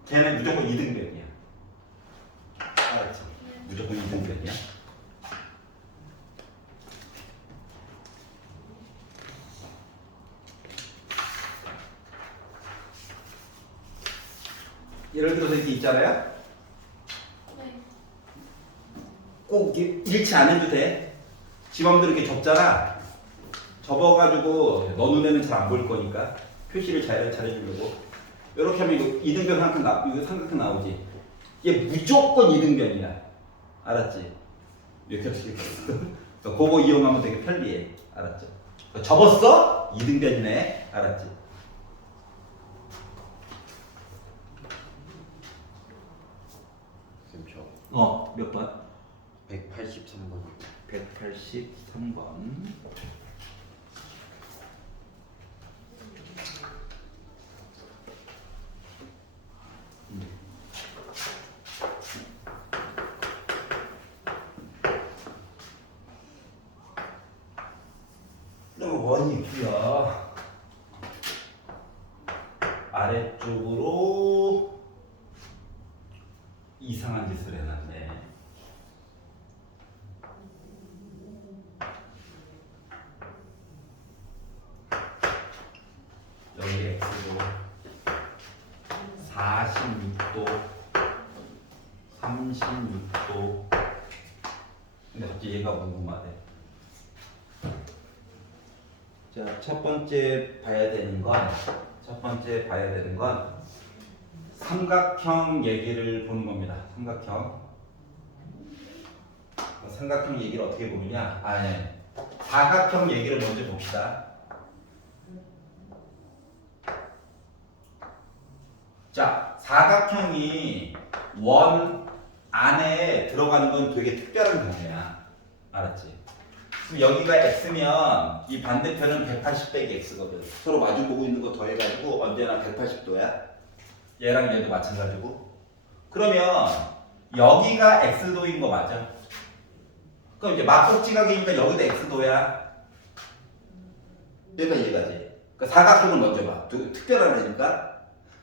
걔는 무조건 이등변이야. 알았지? 네. 무조건 이등변이야. 예를 들어서 이렇게 있잖아요. 네. 꼭 이렇게 일치 안 해도 돼. 지 맘대로 이렇게 접잖아. 접어가지고 너 눈에는 잘 안 보일 거니까 표시를 잘해주려고. 이렇게 하면 이거 이등변 이거 삼각형 나오지. 얘 무조건 이등변이야. 알았지? 이렇게 하시겠어. 그거 이용하면 되게 편리해. 알았죠? 접었어? 이등변이네. 알았지? 쌤 몇 번? 183번. 183번. 원이 있고요. 아래쪽으로 이상한 짓을 해놨네. 여기 X로 46도, 36도. 근데 갑자기 얘가 궁금하대. 자, 첫 번째 봐야 되는 건 삼각형 얘기를 보는 겁니다. 삼각형 얘기를 어떻게 보느냐? 사각형 얘기를 먼저 봅시다. 자, 사각형이 원 안에 들어가는 건 되게 특별한 경우야. 알았지? 그럼 여기가 x면 이 반대편은 180 빼기 x거든. 서로 마주보고 있는 거 더해가지고 언제나 180도야. 얘랑 얘도 마찬가지고. 그러면 여기가 x도인 거 맞아? 그럼 이제 막꼭지각이니까 여기도 x도야. 얘가지. 그러니까 사각형을 먼저 봐. 특별한 애니까.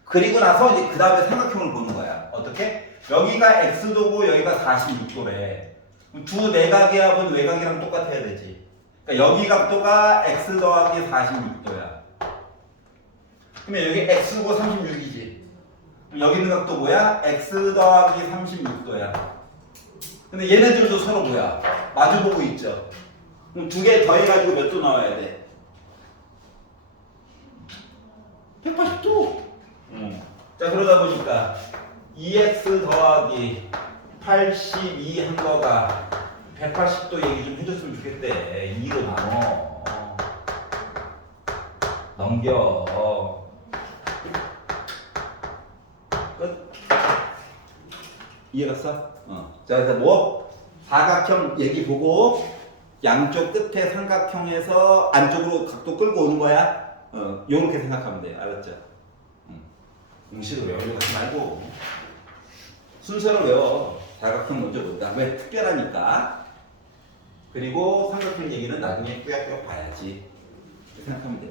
그리고 나서 이제 그 다음에 삼각형을 보는 거야. 어떻게? 여기가 x도고 여기가 46도래. 두 내각의 합은 외곽이랑 똑같아야 되지. 그러니까 여기 각도가 x 더하기 46도야. 그러면 여기 x고 36이지. 여기 있는 각도 뭐야? x 더하기 36도야. 근데 얘네들도 서로 뭐야? 마주보고 있죠. 그럼 두 개 더해가지고 몇 도 나와야 돼? 180도. 자, 그러다 보니까 2x 더하기 82 한 거가 180도 얘기 좀 해줬으면 좋겠대. 2로 나눠. 넘겨. 끝. 이해갔어? 자, 그래서 뭐? 사각형 얘기 보고 양쪽 끝에 삼각형에서 안쪽으로 각도 끌고 오는 거야. 요렇게 생각하면 돼. 알았죠? 공식을 외우려고 하지 말고 순서로 외워. 사각형 먼저 본다. 왜? 특별하니까. 그리고 삼각형 얘기는 나중에 꾸역꾸역 봐야지. 이렇게 생각하면 돼.